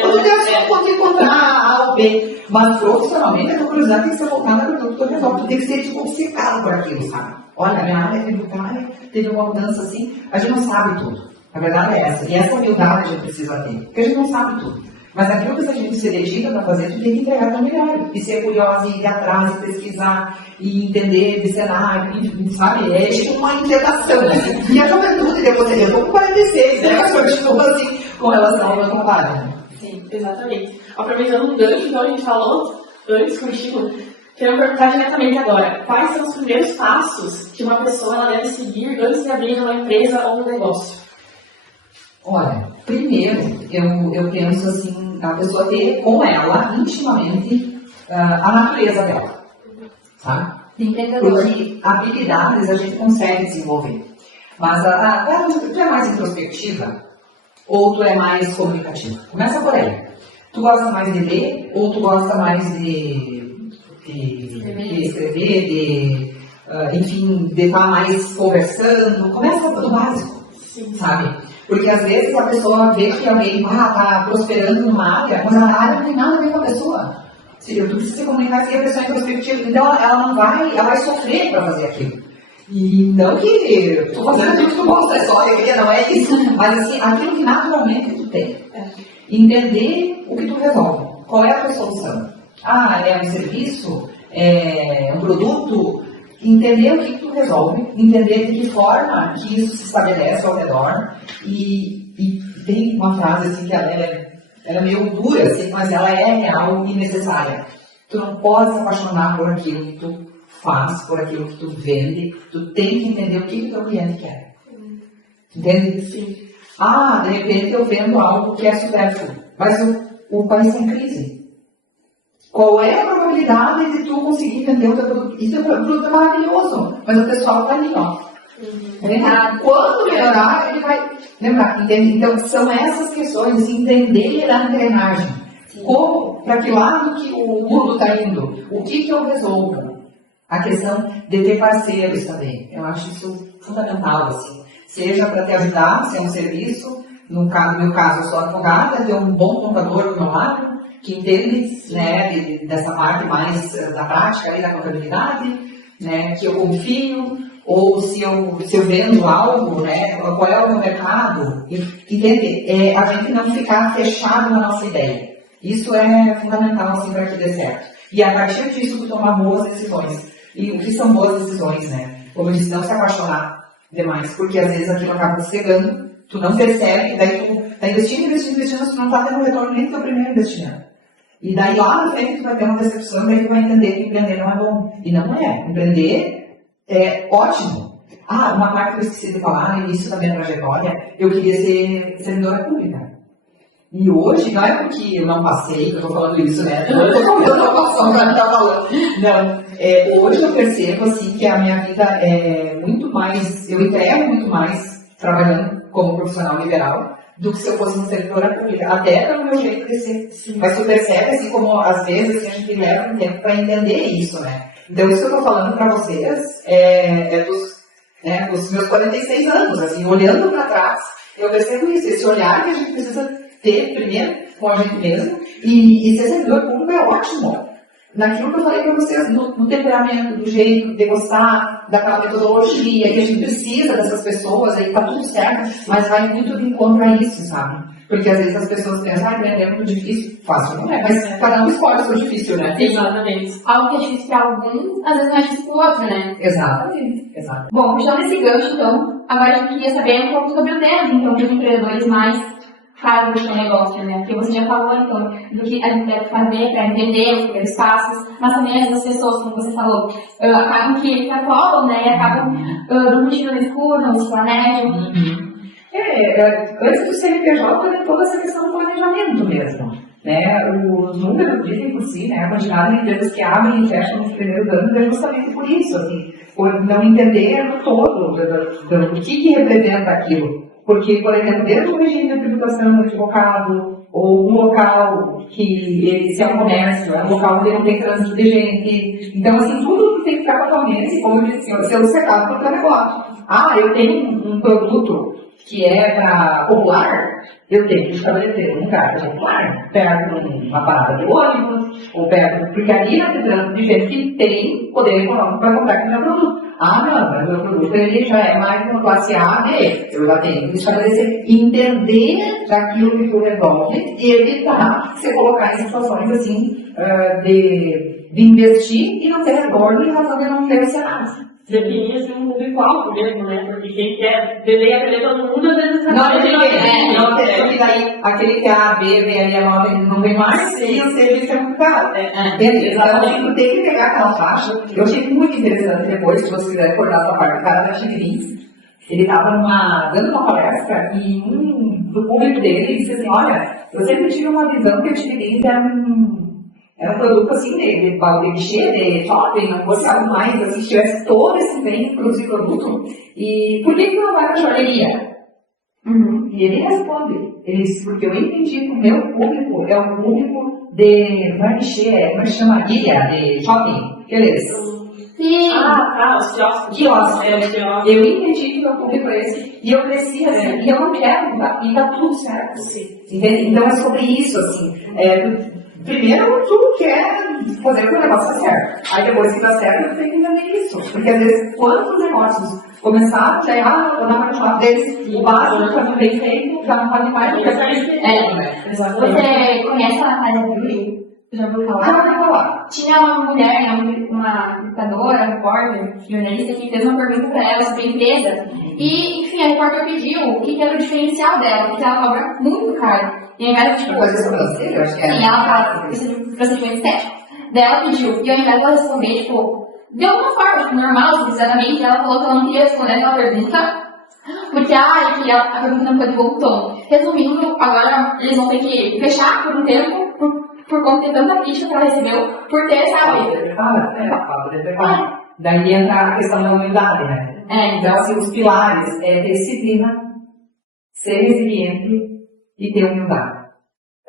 Todo dia pode encontrar A ou B, mas profissionalmente a tua curiosidade tem que ser voltada para o que tu resolve, tu tem que ser obcecado por aquilo, sabe? Olha, a minha área tributária teve uma mudança assim, a gente não sabe tudo. A verdade é essa. E essa humildade a gente precisa ter. Porque a gente não sabe tudo. Mas aquilo que a gente se dedica para fazer, tu tem que entregar tão melhor. E ser curiosa, e ir atrás, e pesquisar, e entender de cenário, e, sabe? É tipo uma inquietação. Né? E a juventude, depois eu estou com 46, né? Mas continua assim com relação ao meu trabalho. Sim, exatamente. Aproveitando um gancho, igual a gente falou antes contigo, quero perguntar diretamente agora. Quais são os primeiros passos que uma pessoa ela deve seguir antes de abrir uma empresa ou um negócio? Olha, primeiro, eu penso assim, a pessoa ter com ela, intimamente, a natureza dela, tá? Porque habilidades a gente consegue desenvolver, mas tu é mais introspectiva ou tu é mais comunicativa? Começa por aí. Tu gosta mais de ler ou tu gosta mais de escrever, enfim, de estar mais conversando? Começa do básico, sabe? Porque às vezes a pessoa vê que alguém está prosperando numa área, mas a área não tem nada a ver com a pessoa. Tu precisa se comunicar se a pessoa é introspectiva, então ela vai sofrer para fazer aquilo. E não que estou fazendo aquilo que tu gosta, é só alegria, não é isso. Mas assim, aquilo que naturalmente tu tem. Entender o que tu resolve. Qual é a tua solução? É um serviço? É um produto? entender o que tu resolve, entender de que forma que isso se estabelece ao redor, e tem uma frase assim que ela é meio dura, assim, mas ela é real e necessária. Tu não pode se apaixonar por aquilo que tu faz, por aquilo que tu vende, tu tem que entender o que o teu cliente quer. Entende? Sim. De repente eu vendo algo que é supérfluo, mas o país está em crise. Qual é a probabilidade de tu conseguir vender o teu produto? Isso é um produto maravilhoso, mas o pessoal está ali, ó. Quando melhorar, ele vai lembrar, entende? Então, são essas questões, entender a engrenagem. Como, para que lado que o mundo está indo? O que eu resolvo? A questão de ter parceiros também. Eu acho isso fundamental, assim. Seja para te ajudar, se é um serviço. No meu caso, eu sou advogada, ter um bom contador do meu lado, que entende, né, dessa parte mais da prática e da contabilidade, né, que eu confio, ou se eu vendo algo, né, qual é o meu mercado, entende? A gente não ficar fechado na nossa ideia. Isso é fundamental, assim, para que dê certo. E a partir disso, tu tomar boas decisões. E o que são boas decisões, né? Como eu disse, não se apaixonar demais, porque às vezes aquilo acaba te cegando, tu não percebe, daí tu tá investindo, mas tu não tá tendo retorno nem do teu primeiro investimento. E daí lá na frente tu vai ter uma decepção, daí tu vai entender que empreender não é bom. E não é. Empreender é ótimo. Uma parte que eu esqueci de falar no início da minha trajetória, eu queria ser servidora pública. E hoje, não é porque eu não passei, que eu tô falando isso, né? Eu tô contando a passão pra estar falando. Não. Hoje eu percebo, assim, que a minha vida é muito mais, eu entrego muito mais trabalhando como profissional liberal do que se eu fosse uma servidora pública. Até pelo meu jeito de ser. Sim. Mas tu percebe, assim, como às vezes a gente leva um tempo para entender isso, né? Então, isso que eu tô falando para vocês dos meus 46 anos, assim, olhando para trás, eu percebo isso, esse olhar que a gente precisa ter primeiro com a gente mesmo, e ser servidor público é ótimo. Naquilo que eu falei para vocês, no temperamento, do jeito de gostar, daquela metodologia, que a gente precisa dessas pessoas, aí tá tudo certo, mas vai muito de encontro a isso, sabe? Porque às vezes as pessoas pensam, empreender é muito difícil, fácil não é, mas cada um escolhe o seu difícil, né? Exatamente. Algo que é difícil para alguns, às vezes não é difícil para o outro, né? Exatamente. Bom, puxando esse gancho, então, agora a gente queria saber um pouco sobre o tema, então, dos empreendedores mais fazem do seu negócio, né? Porque você já falou, então, do que a gente deve fazer para entender os primeiros passos, mas também as pessoas, como você falou, acabam que se atolam, né? E acabam dormindo no escuro, não se planejam. Antes do CNPJ, tem toda essa questão do planejamento mesmo. Né? Os números dizem por si, né? A quantidade de empresas que abrem e fecham nos primeiros anos é justamente por isso, assim, por não entender o todo do que representa aquilo. Porque, por exemplo, dentro do regime de tributação equivocado, ou um local que, se é um comércio, é um local onde não tem trânsito de gente. Então, assim, tudo tem que ficar totalmente, como eu disse, sendo secado para o teu negócio. Eu tenho um produto que é para popular, eu tenho que estabelecer um lugar popular, perto de uma parada de ônibus, ou perto, porque ali vai ter trânsito de gente que tem poder econômico para comprar aquele meu produto. Não, mas o meu produto ele já é mais uma classe A, B. Eu já tenho que estabelecer, entender daquilo que tu resolve e evitar se colocar em situações assim de investir e não ter retorno em razão de não ter o cenário. Definir assim, um público-alvo mesmo, né? Porque quem quer vender e atender todo mundo, às vezes não porque daí aquele que é A, B, B, ali, A, não vem mais, e o serviço é muito caro, né? Então, tem que pegar aquela faixa. Eu achei muito interessante depois, se você quiser recordar essa parte, o cara da Chivirins, ele estava dando uma palestra e do público dele disse assim, olha, eu sempre tive uma visão que a Chivirins era um produto assim, de guichê, de shopping, não fosse algo mais, assim, que tivesse todo esse bem de produzir produto. E por que não vai para a joalheria? E ele responde, ele disse, porque eu entendi que o meu público é um público de guichê, como é que chama? Ilha, de shopping, beleza. Sim. Os quiosques. Eu entendi que o meu público é esse, e eu cresci assim, e eu não quero mudar, e tá tudo certo. Entende? Então é sobre isso, assim, primeiro, tu quer fazer com que o negócio dê certo. Aí depois que dá certo, eu tenho que entender isso. Porque às vezes, quantos negócios começaram, já vou dar uma chave deles, o básico, quando bem feito, já não pode mais. Você conhece a Natália Bruno? Já ouviu Ah, falar? vai falar. Tinha uma mulher, né, uma lutadora, repórter, jornalista, que fez uma pergunta para ela sobre a empresa. E, enfim, a repórter pediu o que era o diferencial dela, porque ela cobra muito caro. E ao invés de, tipo, Uma coisa sobrancelha, eu acho que é. sim, ela fala procedimento estético. Daí ela pediu, e ao invés dela responder, tipo, de alguma forma, tipo, normal, civilizadamente, ela falou que ela não queria responder aquela pergunta, porque, que a pergunta não foi de bom tom. Resumindo, agora eles vão ter que fechar por um tempo, por conta de tanta crítica que ela recebeu, por ter essa vida. Falta de preparo. Daí entra a questão da humildade, né? Então, assim, os pilares é ter disciplina, ser resiliente e ter humildade.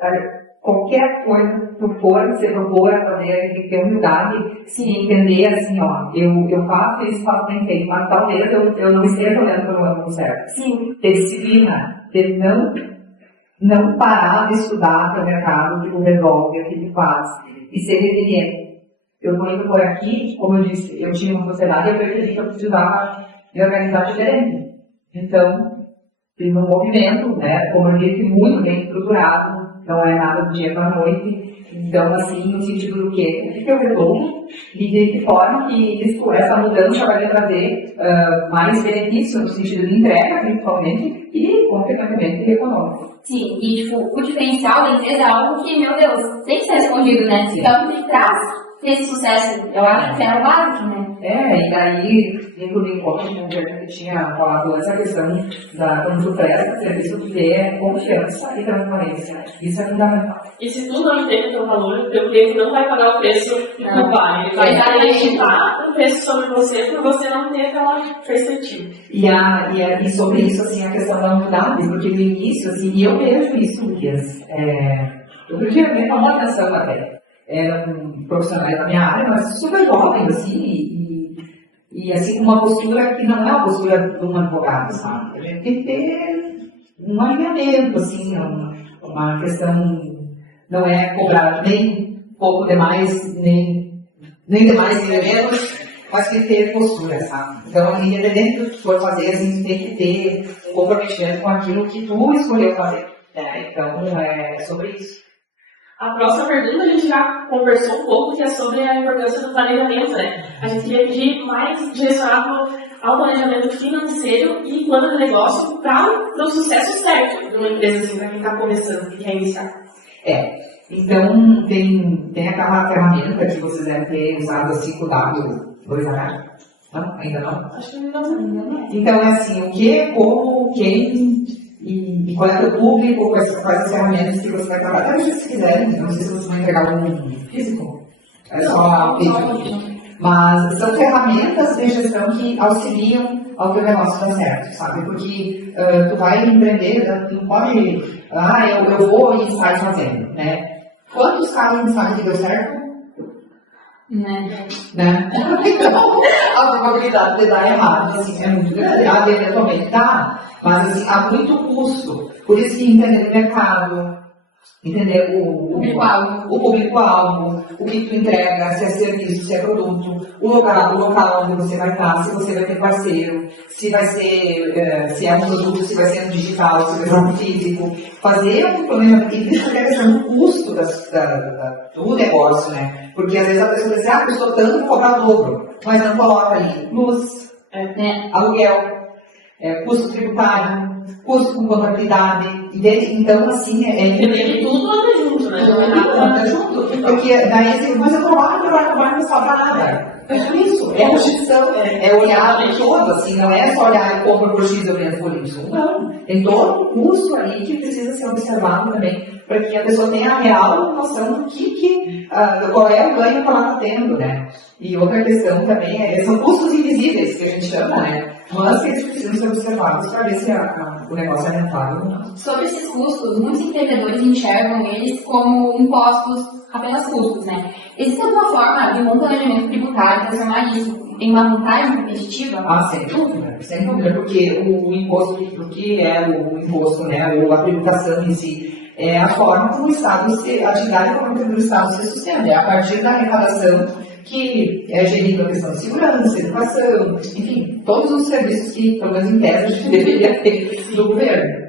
Sabe? Qualquer coisa que tu for, se propor a fazer, tem que ter humildade, se entender assim, ó, eu faço isso, faço bem feito, mas talvez eu não esteja olhando pelo ângulo certo. Sim. Ter disciplina, ter não parar de estudar para o mercado que tu resolve, o que tu faz, e ser resiliente. Eu estou indo por aqui, como eu disse, eu tinha uma sociedade e eu percebi que eu precisava me organizar diferente. Então, fiz um movimento, né, como eu disse, muito bem estruturado, não é nada do dia para a noite. Então, assim, no sentido do quê? O que eu resolvo e de que forma que essa mudança vai trazer mais benefício no sentido de entrega, principalmente, e, consequentemente, econômico. Sim, e tipo, o diferencial da empresa é algo que, meu Deus, tem que ser escondido, né? Então, de trás desse sucesso, eu acho que é o básico, né? E daí, inclusive, como a gente tinha falado antes, a questão da quando tu presta serviço, tu ter confiança e transparência. Isso é fundamental. E se tu não entende o teu valor, o teu cliente não vai pagar o preço que tu vale. Ele vai estimar o preço sobre você por você não ter aquela perspectiva. E sobre isso, assim, a questão da humildade, porque no início, assim, e eu vejo isso, Luiz, outro dia me chamou a atenção até. Eram profissionais da minha área, mas super jovens, assim, e assim, uma postura que não é a postura de um advogado, sabe? A gente tem que ter um alinhamento, assim, uma questão, não é cobrar nem pouco demais, nem demais, nem menos, mas que ter postura, sabe? Então, independente do que for fazer, assim, tem que ter um comprometimento com aquilo que tu escolheu fazer. Então, é sobre isso. A próxima pergunta a gente já conversou um pouco, que é sobre a importância do planejamento, né? A gente queria pedir mais direcionado ao planejamento financeiro e plano de negócio para o sucesso certo de uma empresa, assim, para quem está começando, que quer iniciar. Então tem aquela ferramenta que vocês devem ter usado, assim, o W2H. Não? Ainda não? Acho que não. Então, é assim, o que, como, quem... E qual é o teu público, quais as ferramentas que você vai trabalhar. Até se quiserem, não sei se vocês vão entregar um físico. É só físico. Mas são ferramentas de gestão que auxiliam ao teu negócio dar certo, sabe? Porque tu vai empreender, tu não pode... eu vou e sai fazendo, né? Quantos casos sabem que deu certo? Né? Então, a probabilidade de dar errado, assim, é muito grande. Eventualmente dá, mas assim, há muito custo. Por isso que entender o mercado, entender o público-alvo, o que tu entrega, se é serviço, se é produto, o local onde você vai estar, se você vai ter parceiro, se vai ser, se é um produto, se vai ser no digital, se vai ser no físico. Fazer um planejamento, e isso é questão do custo do negócio, né? Porque às vezes a pessoa diz, custou tanto, vou cobrar o dobro. Mas não coloca ali luz, aluguel, custo tributário, custo com contabilidade. Então, assim, tudo anda junto, né? Tudo anda junto. Porque daí assim, mas eu trabalho não sobra nada. É isso, é a gestão, é olhar todo, assim, não é só olhar e compra por X ou menos por Y. Não, tem todo um custo ali que precisa ser observado também, para que a pessoa tenha a real noção do qual é o ganho que ela está tendo, né? E outra questão também são custos invisíveis, que a gente chama, né? Mas que eles precisam ser observados para ver se o negócio é rentável ou não. Sobre esses custos, muitos empreendedores enxergam eles como impostos, apenas custos, né? Existe alguma forma de um planejamento tributário transformar isso em uma vantagem competitiva? Sem dúvida, porque o imposto, o que é o imposto, né, ou a tributação em si, é a forma como o Estado, a atividade econômica do Estado se sustenta, é a partir da arrecadação que é gerida a questão de segurança, educação, enfim, todos os serviços que, pelo menos em tese, a gente deveria ter do governo.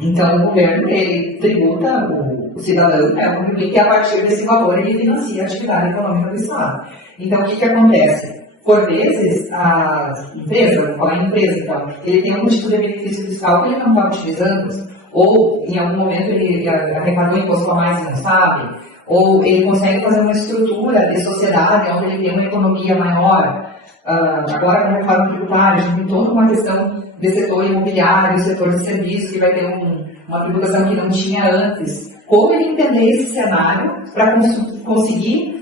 Então, o governo, ele tributa o cidadão, né, o contribuinte, que a partir desse valor ele financia a atividade econômica do Estado. Então, o que acontece? Por vezes, a empresa, vou falar em empresa, então, ele tem algum tipo de benefício fiscal que ele não está utilizando, ou em algum momento ele arrecadou imposto a mais e não sabe, ou ele consegue fazer uma estrutura de sociedade onde ele tem uma economia maior. Agora, com a reforma tributária, a gente tem toda uma questão de setor imobiliário, setor de serviço, que vai ter uma tributação que não tinha antes. Como ele entender esse cenário para conseguir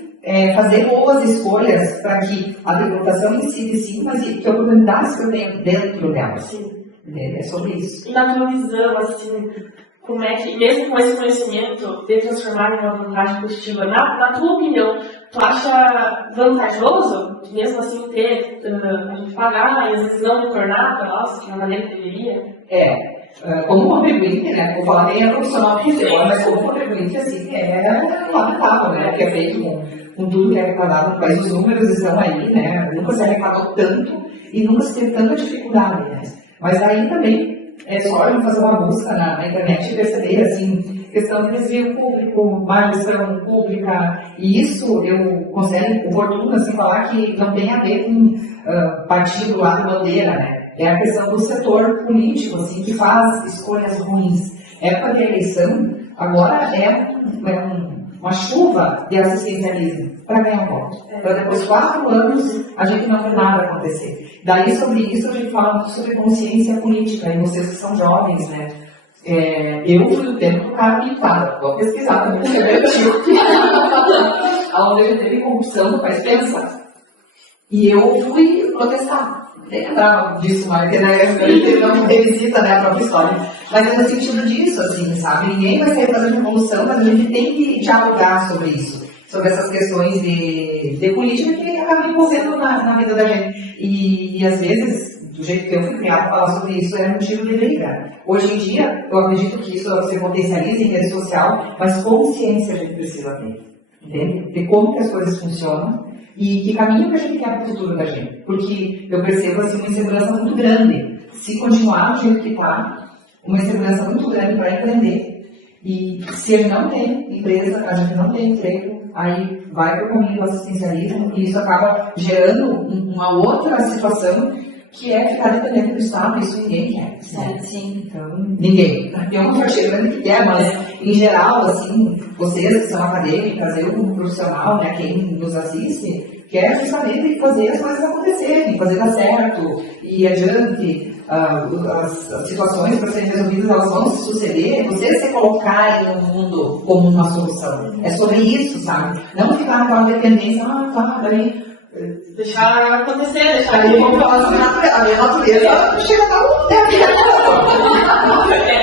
fazer boas escolhas para que a tributação incide sim, mas que oportunidades que eu tenho dentro dela. Sim. É sobre isso. E na tua visão, assim, como é que, mesmo com esse conhecimento, de transformar em uma vantagem positiva, na tua opinião, tu acha vantajoso, mesmo assim, ter a gente pagar e às vezes não retornar para nós, que é a maneira que deveria? Como contribuinte, né? Vou falar nem a profissional que eu, mas como contribuinte, assim, é lamentável, né? Que é feito com tudo que é arrecadado, mas os números estão aí, né? Nunca se arrecadou tanto e nunca se teve tanta dificuldade, né? Mas aí também é só a gente fazer uma busca na internet e perceber, assim, questão de desvio público, má gestão pública, e isso eu considero oportuno, assim, falar que não tem a ver com partido lá de bandeira, né? É a questão do setor político, assim, que faz escolhas ruins. Época de eleição, agora uma chuva de assistencialismo para ganhar voto. Para depois de 4 anos a gente não vê nada acontecer. Daí sobre isso a gente fala muito sobre consciência política, e vocês que são jovens, né? Eu fui o tempo do cara pintado, vou pesquisar também, que é antigo. Onde teve corrupção, faz pensar. E eu fui protestar. Nem lembrava disso, mas na época não teve visita, né, a própria história. Mas é no sentido disso, assim, sabe? Ninguém vai sair fazendo revolução, mas a gente tem que dialogar sobre isso, sobre essas questões de política que acabam envolvendo na vida da gente. E às vezes, do jeito que eu fui criado, falar sobre isso é motivo de briga. Hoje em dia, eu acredito que isso se potencializa em rede social, mas consciência a gente precisa ter, entende? De como que as coisas funcionam e que caminho que a gente quer para o futuro da gente. Porque eu percebo assim, uma insegurança muito grande. Se continuar do jeito que está, uma insegurança muito grande para empreender. E se a gente não tem empresa, a gente não tem emprego, aí vai para o caminho do assistencialismo e isso acaba gerando uma outra situação que é ficar dependendo do Estado. Isso ninguém quer. Sim. Então, ninguém. Tem uma parte grande que quer, mas em geral, assim, vocês que são acadêmicas, eu como profissional, né, quem nos assiste, quer justamente fazer as coisas acontecerem, fazer dar certo, e adiante. As situações para serem resolvidas, elas vão se suceder, vocês se colocarem no mundo como uma solução. É sobre isso, sabe? Não ficar naquela dependência, daí... Deixar acontecer, deixar Aí vamos falar sobre a minha natureza chega a dar um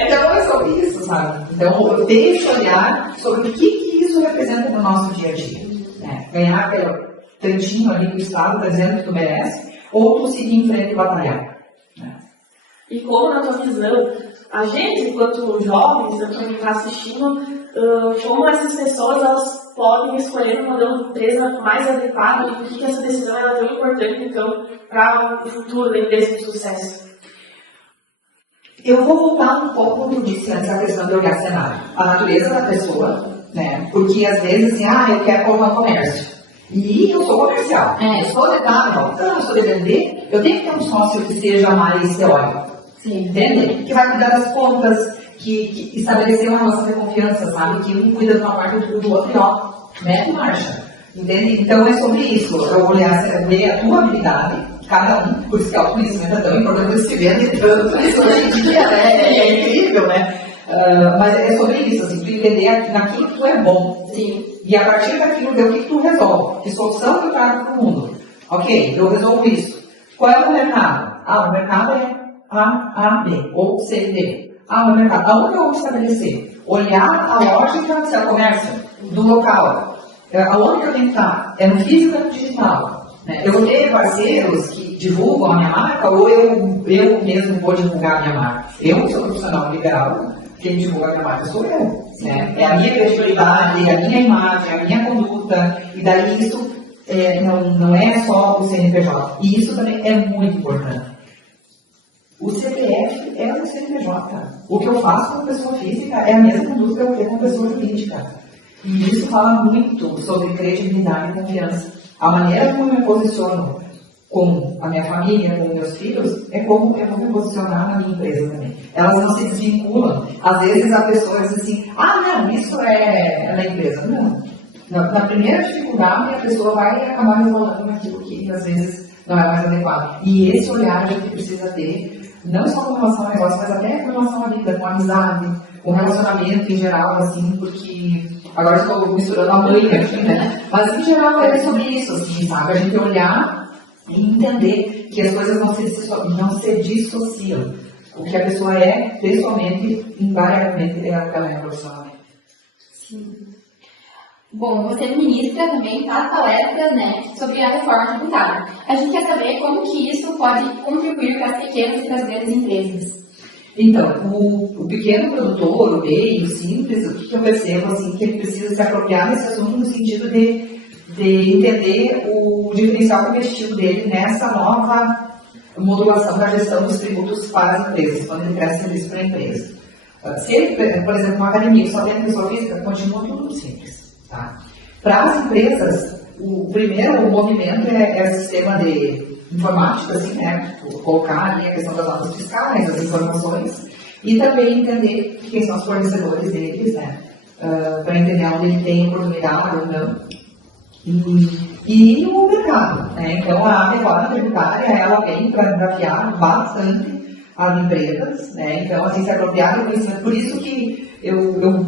Então é sobre isso, sabe? Então eu tenho que olhar sobre o que isso representa no nosso dia a dia. Né? Ganhar aquele tantinho ali que o Estado está dizendo que tu merece, ou tu seguir em frente e batalhar. Né? E como, na tua visão, a gente, enquanto jovens, quem está assistindo, como essas pessoas elas podem escolher um modelo de empresa mais adequado e por que essa decisão é tão importante, então, para o futuro da empresa de sucesso? Eu vou voltar um pouco como eu disse antes, a questão de olhar cenário. A natureza da pessoa, né? Porque às vezes assim, eu quero colocar um comércio. E eu sou comercial. Eu sou de tal, eu sou de vender, eu tenho que ter um sócio que seja mais teórico. Sim. Entende? Que vai cuidar das contas, que estabelecer uma relação de confiança, sabe? Que um cuida de uma parte do outro e mete marcha. Entende? Então é sobre isso. Eu olhar, ver a tua habilidade, cada um, por isso que o autoconhecimento é tão importante, se vende tanto isso hoje em dia, né? É incrível, né? Mas é sobre isso, assim, tu entender naquilo que tu é bom. Sim. E a partir daquilo, ver o que tu resolve. Que solução que eu trago para o mundo. Ok, eu resolvo isso. Qual é o mercado? O mercado é A, B, ou C, D. O mercado. Aonde eu vou estabelecer? Olhar a lógica, se é o comércio, do local. Aonde que eu tenho que estar? É no físico ou no digital? Né? Eu vou ter parceiros que divulgam a minha marca ou eu mesmo vou divulgar a minha marca? Eu sou profissional liberal, quem divulga a minha marca sou eu. Né? É a minha credibilidade, a minha imagem, a minha conduta, e daí isso não é só o CNPJ. E isso também é muito importante. O CPF é o CNPJ. O que eu faço com pessoa física é a mesma conduta que eu tenho com pessoa jurídica. E isso fala muito sobre credibilidade e confiança. A maneira como eu me posiciono com a minha família, com meus filhos, é como eu vou me posicionar na minha empresa também. Elas não se desvinculam. Às vezes a pessoa diz assim, não, isso é na empresa. Não. Na primeira dificuldade, a pessoa vai acabar resolvendo naquilo que às vezes não é mais adequado. E esse olhar a gente precisa ter, não só com relação ao negócio, mas até com relação à vida, com a amizade, com o relacionamento em geral, assim, porque agora eu estou misturando a mãe aqui, né? Mas em geral é sobre isso, assim, sabe? A gente olhar e entender que as coisas não se dissociam. O que a pessoa é, pessoalmente, invariavelmente, é aquela profissionalmente. Sim. Bom, você ministra também as palestras, né, sobre a reforma tributária. A gente quer saber como que isso pode contribuir para as pequenas e para as grandes empresas. Então, o pequeno produtor, o meio, o simples, o que eu percebo, assim, que ele precisa se apropriar desse assunto no sentido de entender o diferencial competitivo dele nessa nova modulação da gestão dos tributos para as empresas, quando ele presta serviço para a empresa. Se ele, por exemplo, uma academia que só tem pessoa física, continua tudo simples. Tá? Para as empresas, o primeiro movimento é o sistema de informática, assim, né? Colocar ali a questão das notas fiscais, as informações, e também entender quem são os fornecedores deles, né? Para entender onde ele tem oportunidade ou não. E o mercado, né? Então, a reforma tributária, ela vem para desafiar bastante as empresas, né? Então, assim, se apropriar do conhecimento. Por isso que eu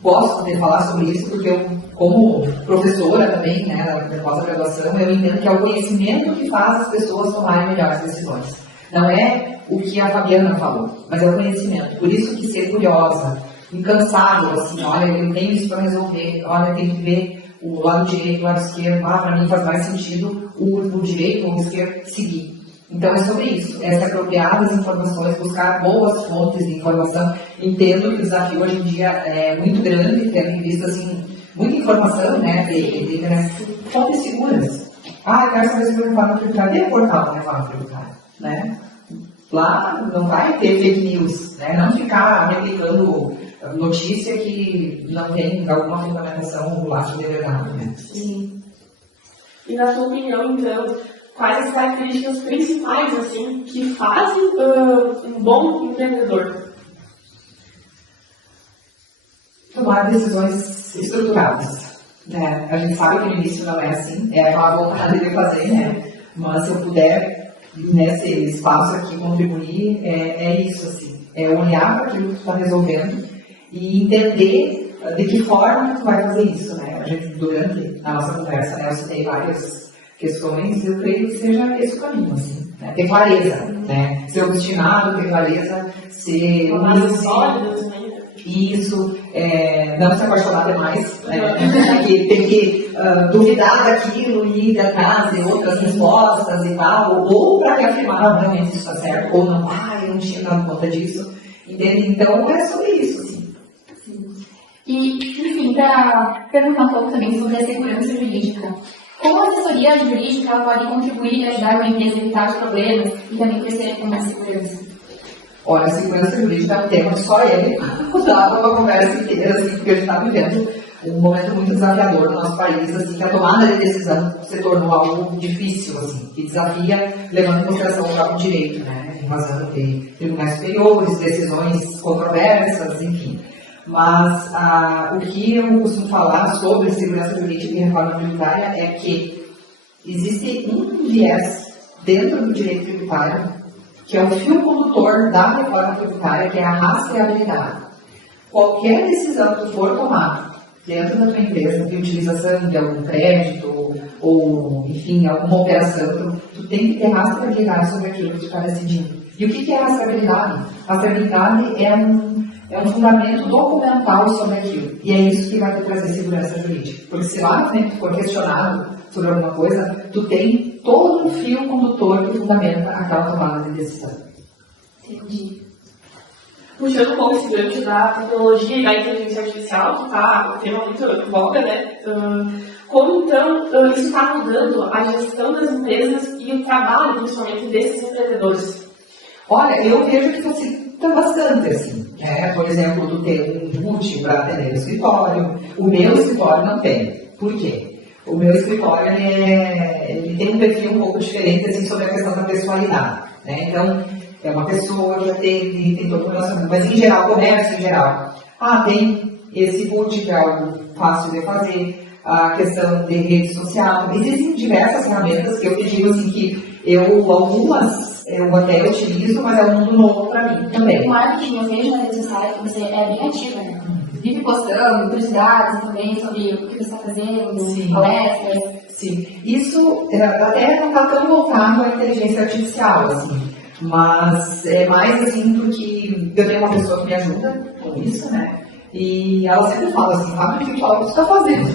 posso poder falar sobre isso, porque eu, como professora também, né, da pós-graduação, eu entendo que é o conhecimento que faz as pessoas tomarem melhores decisões. Não é o que a Fabiana falou, mas é o conhecimento. Por isso que ser curiosa, incansável, assim, olha, eu tenho isso para resolver, olha, tem que ver o lado direito, o lado esquerdo, para mim faz mais sentido o direito ou o esquerdo seguir. Então é sobre isso, é se apropriar das informações, buscar boas fontes de informação. Entendo que o desafio hoje em dia é muito grande, tendo em vista, assim, muita informação, né, de fontes seguras. Eu quero saber sobre a reforma tributária, tem portal da reforma tributária, né? Lá não vai ter fake news, né? Não ficar replicando notícia que não tem alguma fundamentação do lado de verdade, né? Sim. E na sua opinião, então, quais as características principais, assim, que fazem um bom empreendedor? Tomar decisões estruturadas, né? A gente sabe que no início não é assim, é uma vontade de fazer, né? Mas se eu puder, nesse espaço aqui, contribuir, é isso, assim. É olhar para aquilo que tu está resolvendo e entender de que forma tu vai fazer isso, né? A gente, durante a nossa conversa, né, eu citei várias questões, eu creio que seja esse o caminho, assim, né? Ter clareza, né? Ser obstinado, ter clareza, ser humilde, isso, não se apaixonar demais, né? Tem que duvidar daquilo e ir atrás de outras respostas e tal, ou para reafirmar, não, realmente isso está certo, ou não, eu não tinha dado conta disso, entende? Então é sobre isso, assim. E, enfim, para perguntar um pouco também sobre a segurança jurídica. Como a assessoria jurídica pode contribuir e ajudar uma empresa a evitar os problemas e também crescer com mais segurança? Olha, a segurança jurídica é um tema que só ele dava uma conversa inteira, assim, porque a gente está vivendo um momento muito desafiador no nosso país, assim, que a tomada de decisão se tornou algo difícil, assim, que desafia, levando em consideração o próprio direito, né, em razão de tribunais superiores, decisões controversas, enfim. Mas o que eu costumo falar sobre segurança jurídica e reforma tributária é que existe um viés dentro do direito tributário, que é o fio condutor da reforma tributária, que é a rastreabilidade. Qualquer decisão que for tomada dentro da tua empresa de utilização de algum crédito ou, enfim, alguma operação, tu tem que ter rastreabilidade sobre aquilo que tu está decidindo. E o que é rastreabilidade? Rastreabilidade é um fundamento documental sobre aquilo. E é isso que vai te trazer segurança jurídica. Porque se lá na frente tu for questionado sobre alguma coisa, tu tem todo um fio condutor que fundamenta aquela tomada de decisão. Entendi. Puxando um pouco esse gancho da tecnologia e da inteligência artificial, que está um tema muito em voga, né? Como então isso está mudando a gestão das empresas e o trabalho, principalmente, desses empreendedores? Olha, eu vejo que facilita bastante, assim. Por exemplo, tu ter um boot para atender o escritório. O meu escritório não tem. Por quê? O meu escritório ele tem um perfil um pouco diferente assim, sobre a questão da pessoalidade. Né? Então, é uma pessoa que atende, tem todo o relacionamento, mas em geral, comércio em geral. Tem esse boot que é algo fácil de fazer, a questão de rede social. Existem diversas ferramentas que eu te digo assim que algumas eu até utilizo, mas é um mundo novo para mim também. O marketing, eu vejo nas redes sociais que você é bem ativa, né? Vive postando curiosidades também sobre o que você está fazendo, Sim. palestras. Sim, isso até não está tão voltado à inteligência artificial, assim, mas é mais assim porque eu tenho uma pessoa que me ajuda com isso, né? E ela sempre fala assim, o que você está fazendo?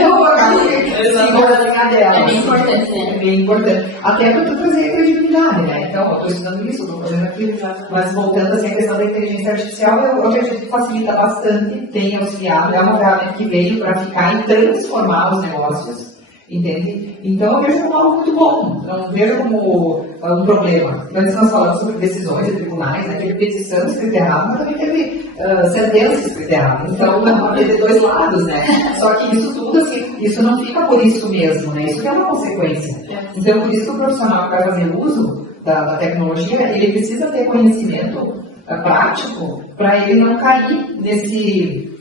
Eu vou ficar dela. É bem importante, né? É bem importante. Até para tu trazer credibilidade, né? Então, eu estou estudando isso, estou fazendo aquilo, mas voltando assim, a questão da inteligência artificial, eu acredito que facilita bastante, tem auxiliado, é uma ferramenta que veio para ficar e transformar os negócios, entende? Então, eu vejo como algo muito bom, não vejo como um problema. Antes nós falamos sobre decisões de tribunais, né? Teve petição escrita errada, mas também teve sentença escrita errada. Então, tem de dois lados, né? Só que isso tudo, assim, isso não fica por isso mesmo, né? Isso é uma consequência. Então, por isso que o profissional que vai fazer uso da tecnologia, ele precisa ter conhecimento prático para ele não cair nesse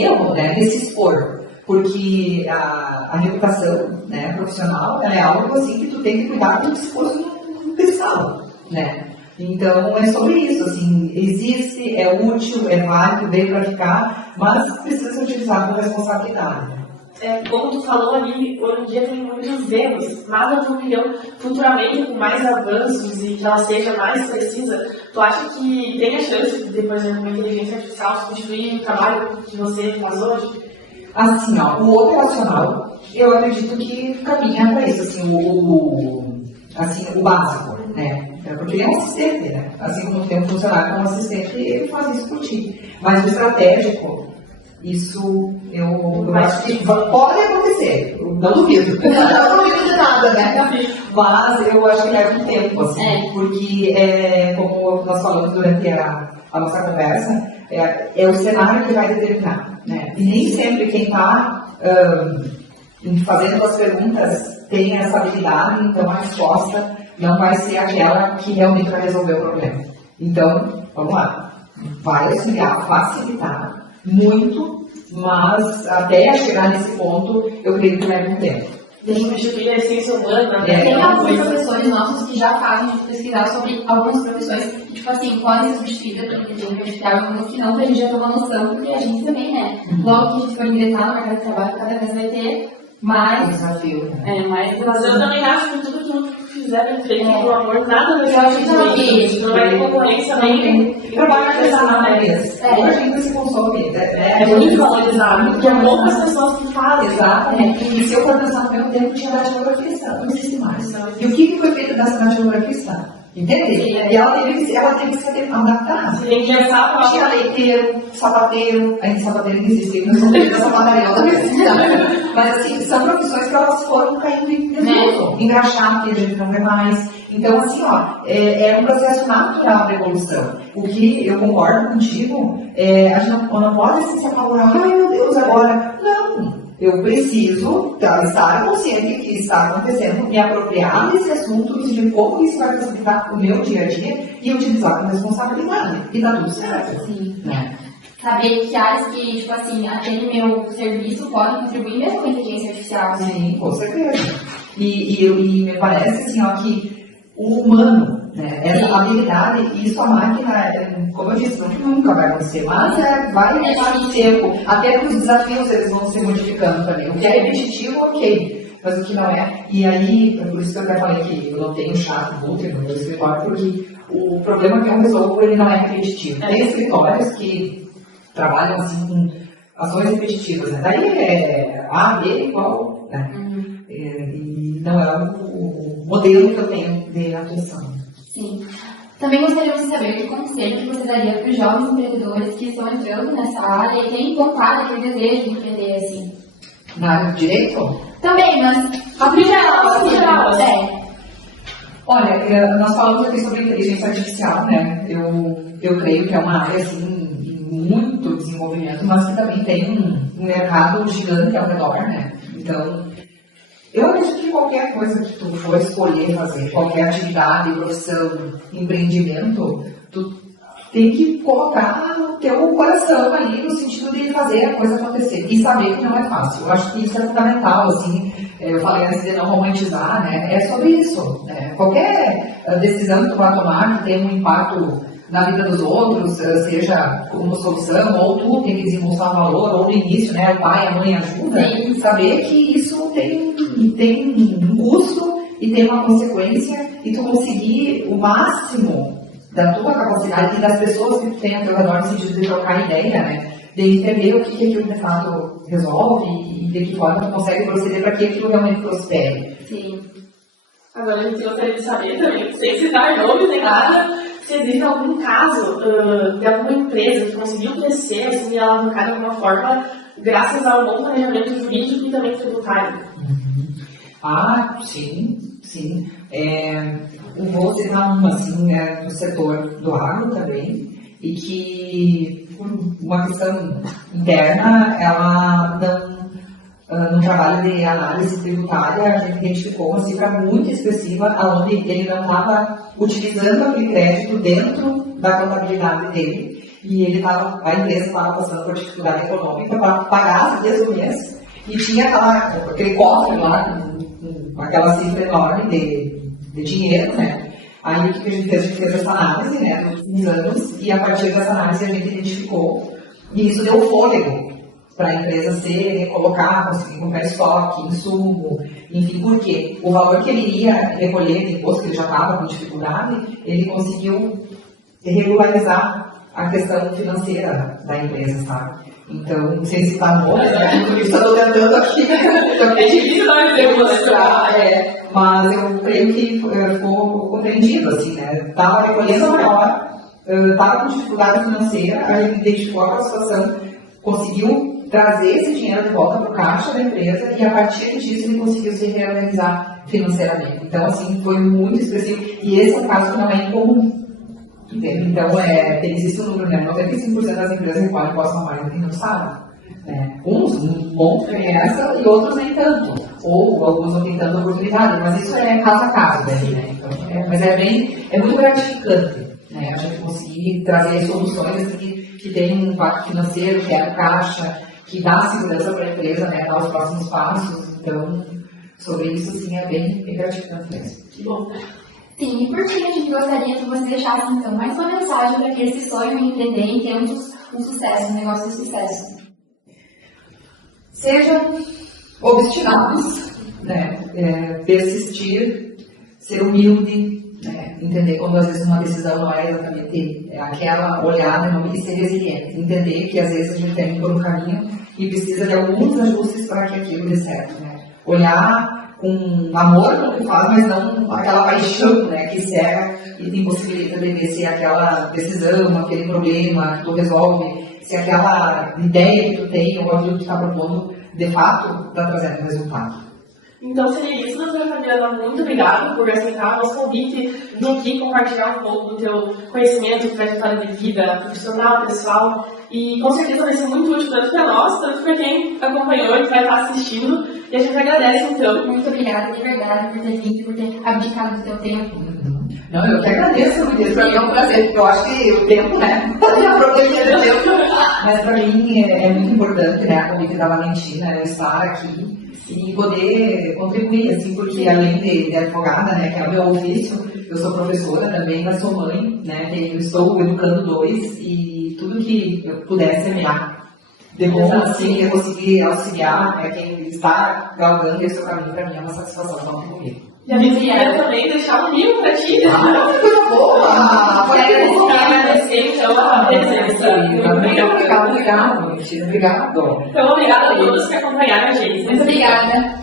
erro, né? Nesse expor. Porque a reputação, né, profissional ela é algo assim que tu tem que cuidar com o discurso no pedestal, né? Então é sobre isso, assim, existe, é útil, é válido, veio para ficar, mas precisa ser utilizado com responsabilidade. Como tu falou ali, hoje em dia tem muitos erros, mas na tua opinião, futuramente com mais avanços e que ela seja mais precisa, tu acha que tem a chance de, por exemplo, uma inteligência artificial substituir o trabalho que você faz hoje? Assim, o operacional, eu acredito que caminha para isso, assim, o básico, né? Porque ele é um assistente, né? Assim como tem um funcionário como assistente, ele faz isso por ti. Mas o estratégico, isso eu acho que pode acontecer, não duvido. Não duvido de nada, né? Mas eu acho que leva um tempo, assim, porque como nós falamos durante a nossa conversa, é o cenário que vai determinar, né? E nem sempre quem está fazendo as perguntas tem essa habilidade, então a resposta não vai ser aquela que realmente vai resolver o problema. Então, vamos lá, vai auxiliar, facilitar muito, mas até chegar nesse ponto, eu creio que leva um tempo. De substituir a essência humana, né? Tem alguns professores nossos que já fazem a gente pesquisar sobre algumas profissões que, tipo assim, podem ser substituídas porque tem que verificar algumas que não, pra gente já ter uma noção, porque a gente também, né? Logo que a gente for ingressar no mercado de trabalho, cada vez vai ter mais desafio. Mais mas eu também acho que tudo que não fizer bem feito, pelo amor, nada vai ser feito. Não vai ter concorrência nem trabalho artesanal mesmo. Hoje ainda se consome. É muito valorizado, porque é poucas pessoas que fazem. Exatamente. E se eu for pensar no meu tempo, tinha datilografista, não existe mais. E o que foi feito dessa datilografista? Entende? E ela teve que se adaptar. Você tem que pensar para tinha leiteiro, sapateiro, ainda sapateiro não existe, não sou da sapataria, ela também existe. Mas assim, são profissões que elas foram caindo em desuso. Engraxar, que a gente não vê mais. Então, assim, é um processo natural de evolução. O que eu concordo contigo, a gente não pode se apavorar, ai meu Deus, agora. Não. Eu preciso estar consciente que está acontecendo, me apropriar desse assunto, decidir como isso vai facilitar o meu dia a dia e utilizar com responsabilidade. E tá tudo certo. Sim. Né? Saber que áreas que, tipo assim, aquele meu serviço podem contribuir mesmo com a inteligência artificial. Sim, com certeza. E me parece assim, que o humano, né, essa habilidade, isso a máquina, como eu disse, nunca vai acontecer, mas vai levar um tempo, até que os desafios eles vão se modificando também. O que é repetitivo, ok, mas o que não é. E aí, por isso que eu até falei que eu não tenho chatbot no meu escritório, porque o problema que eu resolvo, ele não é repetitivo. Tem escritórios que trabalham assim com ações repetitivas, né? Daí A, B igual, né? E não é o modelo que eu tenho de atuação. Sim. Também gostaríamos de saber que conselho que você daria para os jovens empreendedores que estão entrando nessa área e têm vontade, aquele desejo de empreender assim. Na área do direito? Também, mas geral. Olha, nós falamos aqui sobre inteligência artificial, né? Eu creio que é uma área, assim, em muito desenvolvimento, mas que também tem um mercado gigante ao redor, né? Então, eu acredito que qualquer coisa que tu for escolher fazer, qualquer atividade, profissão, empreendimento, tu tem que colocar o teu coração ali no sentido de fazer a coisa acontecer e saber que não é fácil. Eu acho que isso é fundamental, assim. Eu falei antes de não romantizar, né? É sobre isso. Né? Qualquer decisão que tu vai tomar que tenha um impacto na vida dos outros, seja como solução, ou tu tem que demonstrar valor, ou no início, né? O pai, a mãe ajuda, saber que isso tem um custo e tem uma consequência, e tu conseguir o máximo da tua capacidade e das pessoas que tu tem ao teu redor no sentido de trocar ideia, né? De entender o que aquilo de fato resolve e de que forma tu consegue proceder para que aquilo realmente prospere. Sim. Agora, a gente gostaria de saber também, sem citar nome nem nada, se existe algum caso de alguma empresa que conseguiu crescer, assim, alavancar de alguma forma, graças ao bom planejamento jurídico e também tributário. Ah, sim. Eu vou citar uma, assim, né, do setor do agro também, e que, por uma questão interna, ela no trabalho de análise tributária, a gente identificou uma cifra muito expressiva, onde ele não estava utilizando aquele crédito dentro da contabilidade dele, e a empresa estava passando por dificuldade econômica para pagar as dias do mês, e tinha aquele cofre lá, com aquela cifra enorme de dinheiro, né? Aí o que a gente fez? A gente fez essa análise, né, nos últimos anos, e a partir dessa análise a gente identificou, e isso deu fôlego para a empresa se recolocar, conseguir comprar estoque, insumo, enfim, porque o valor que ele ia recolher de imposto, que ele já estava com dificuldade, ele conseguiu regularizar a questão financeira da empresa, sabe? Então, sem citar nomes, né? Por isso eu estou tentando aqui. É difícil dar exemplo, mostrar, mas eu creio que ficou compreendido, assim, né? Estava recolhendo maior, estava com dificuldade financeira, a gente identificou aquela situação, conseguiu trazer esse dinheiro de volta para o caixa da empresa e a partir disso ele conseguiu se reorganizar financeiramente. Então, assim, foi muito expressivo. E esse é um caso que não é incomum. Então, existe um número, né? 95% das empresas recolhem imposto na margem e não sabem. Né? Uns bons essa e outros nem tanto. Ou alguns não têm tanta oportunidade, mas isso é caso a caso daí, né? Então, mas é muito gratificante, né? A gente conseguir trazer soluções que têm um impacto financeiro, que é a caixa, que dá segurança para a empresa, né? Dar os próximos passos. Então, sobre isso, sim, é bem gratificante mesmo. Que bom. Sim, e por fim, a gente gostaria que você deixasse, então, mais uma mensagem para aqueles que sonham em empreender e ter um sucesso, um negócio de sucesso. Sejam obstinados, né? Persistir, ser humilde, né? Entender quando às vezes uma decisão não é exatamente aquela, olhar e ser resiliente. Entender que às vezes a gente tem por um caminho e precisa de alguns ajustes para que aquilo dê certo, né? Olhar com amor pelo que faz, mas não aquela paixão, né, que cega e te impossibilita de ver se aquela decisão, aquele problema que tu resolve, se aquela ideia que tu tem ou aquilo que tu está propondo, de fato, está trazendo resultado. Então seria isso, doutora Fabiana. Muito obrigada por aceitar o nosso convite, vir aqui compartilhar um pouco do teu conhecimento, trajetória de vida profissional, pessoal. E com certeza vai ser muito útil tanto para nós, tanto para quem acompanhou e vai estar assistindo. E a gente agradece, então. Muito obrigada, de verdade, por ter vindo, por ter abdicado do teu tempo. Não, eu que agradeço, porque para mim é um prazer, porque eu acho que o tempo, né? A proteger o tempo. Mas para mim é muito importante, né? A convite da Valentina, eu estar aqui e poder contribuir, assim, porque além de advogada, né, que é o meu ofício, eu sou professora também, mas sou mãe, né, eu estou educando 2 e tudo que eu puder semear de bom, assim, eu conseguir auxiliar, né, quem está galgando esse seu caminho, para mim é uma satisfação contribuir. E a minha queria também deixar um livro para ti. Ah, que coisa boa! Quero agradecer, então, a presença. Obrigado. Então, obrigada a todos que acompanharam a gente. Muito obrigada.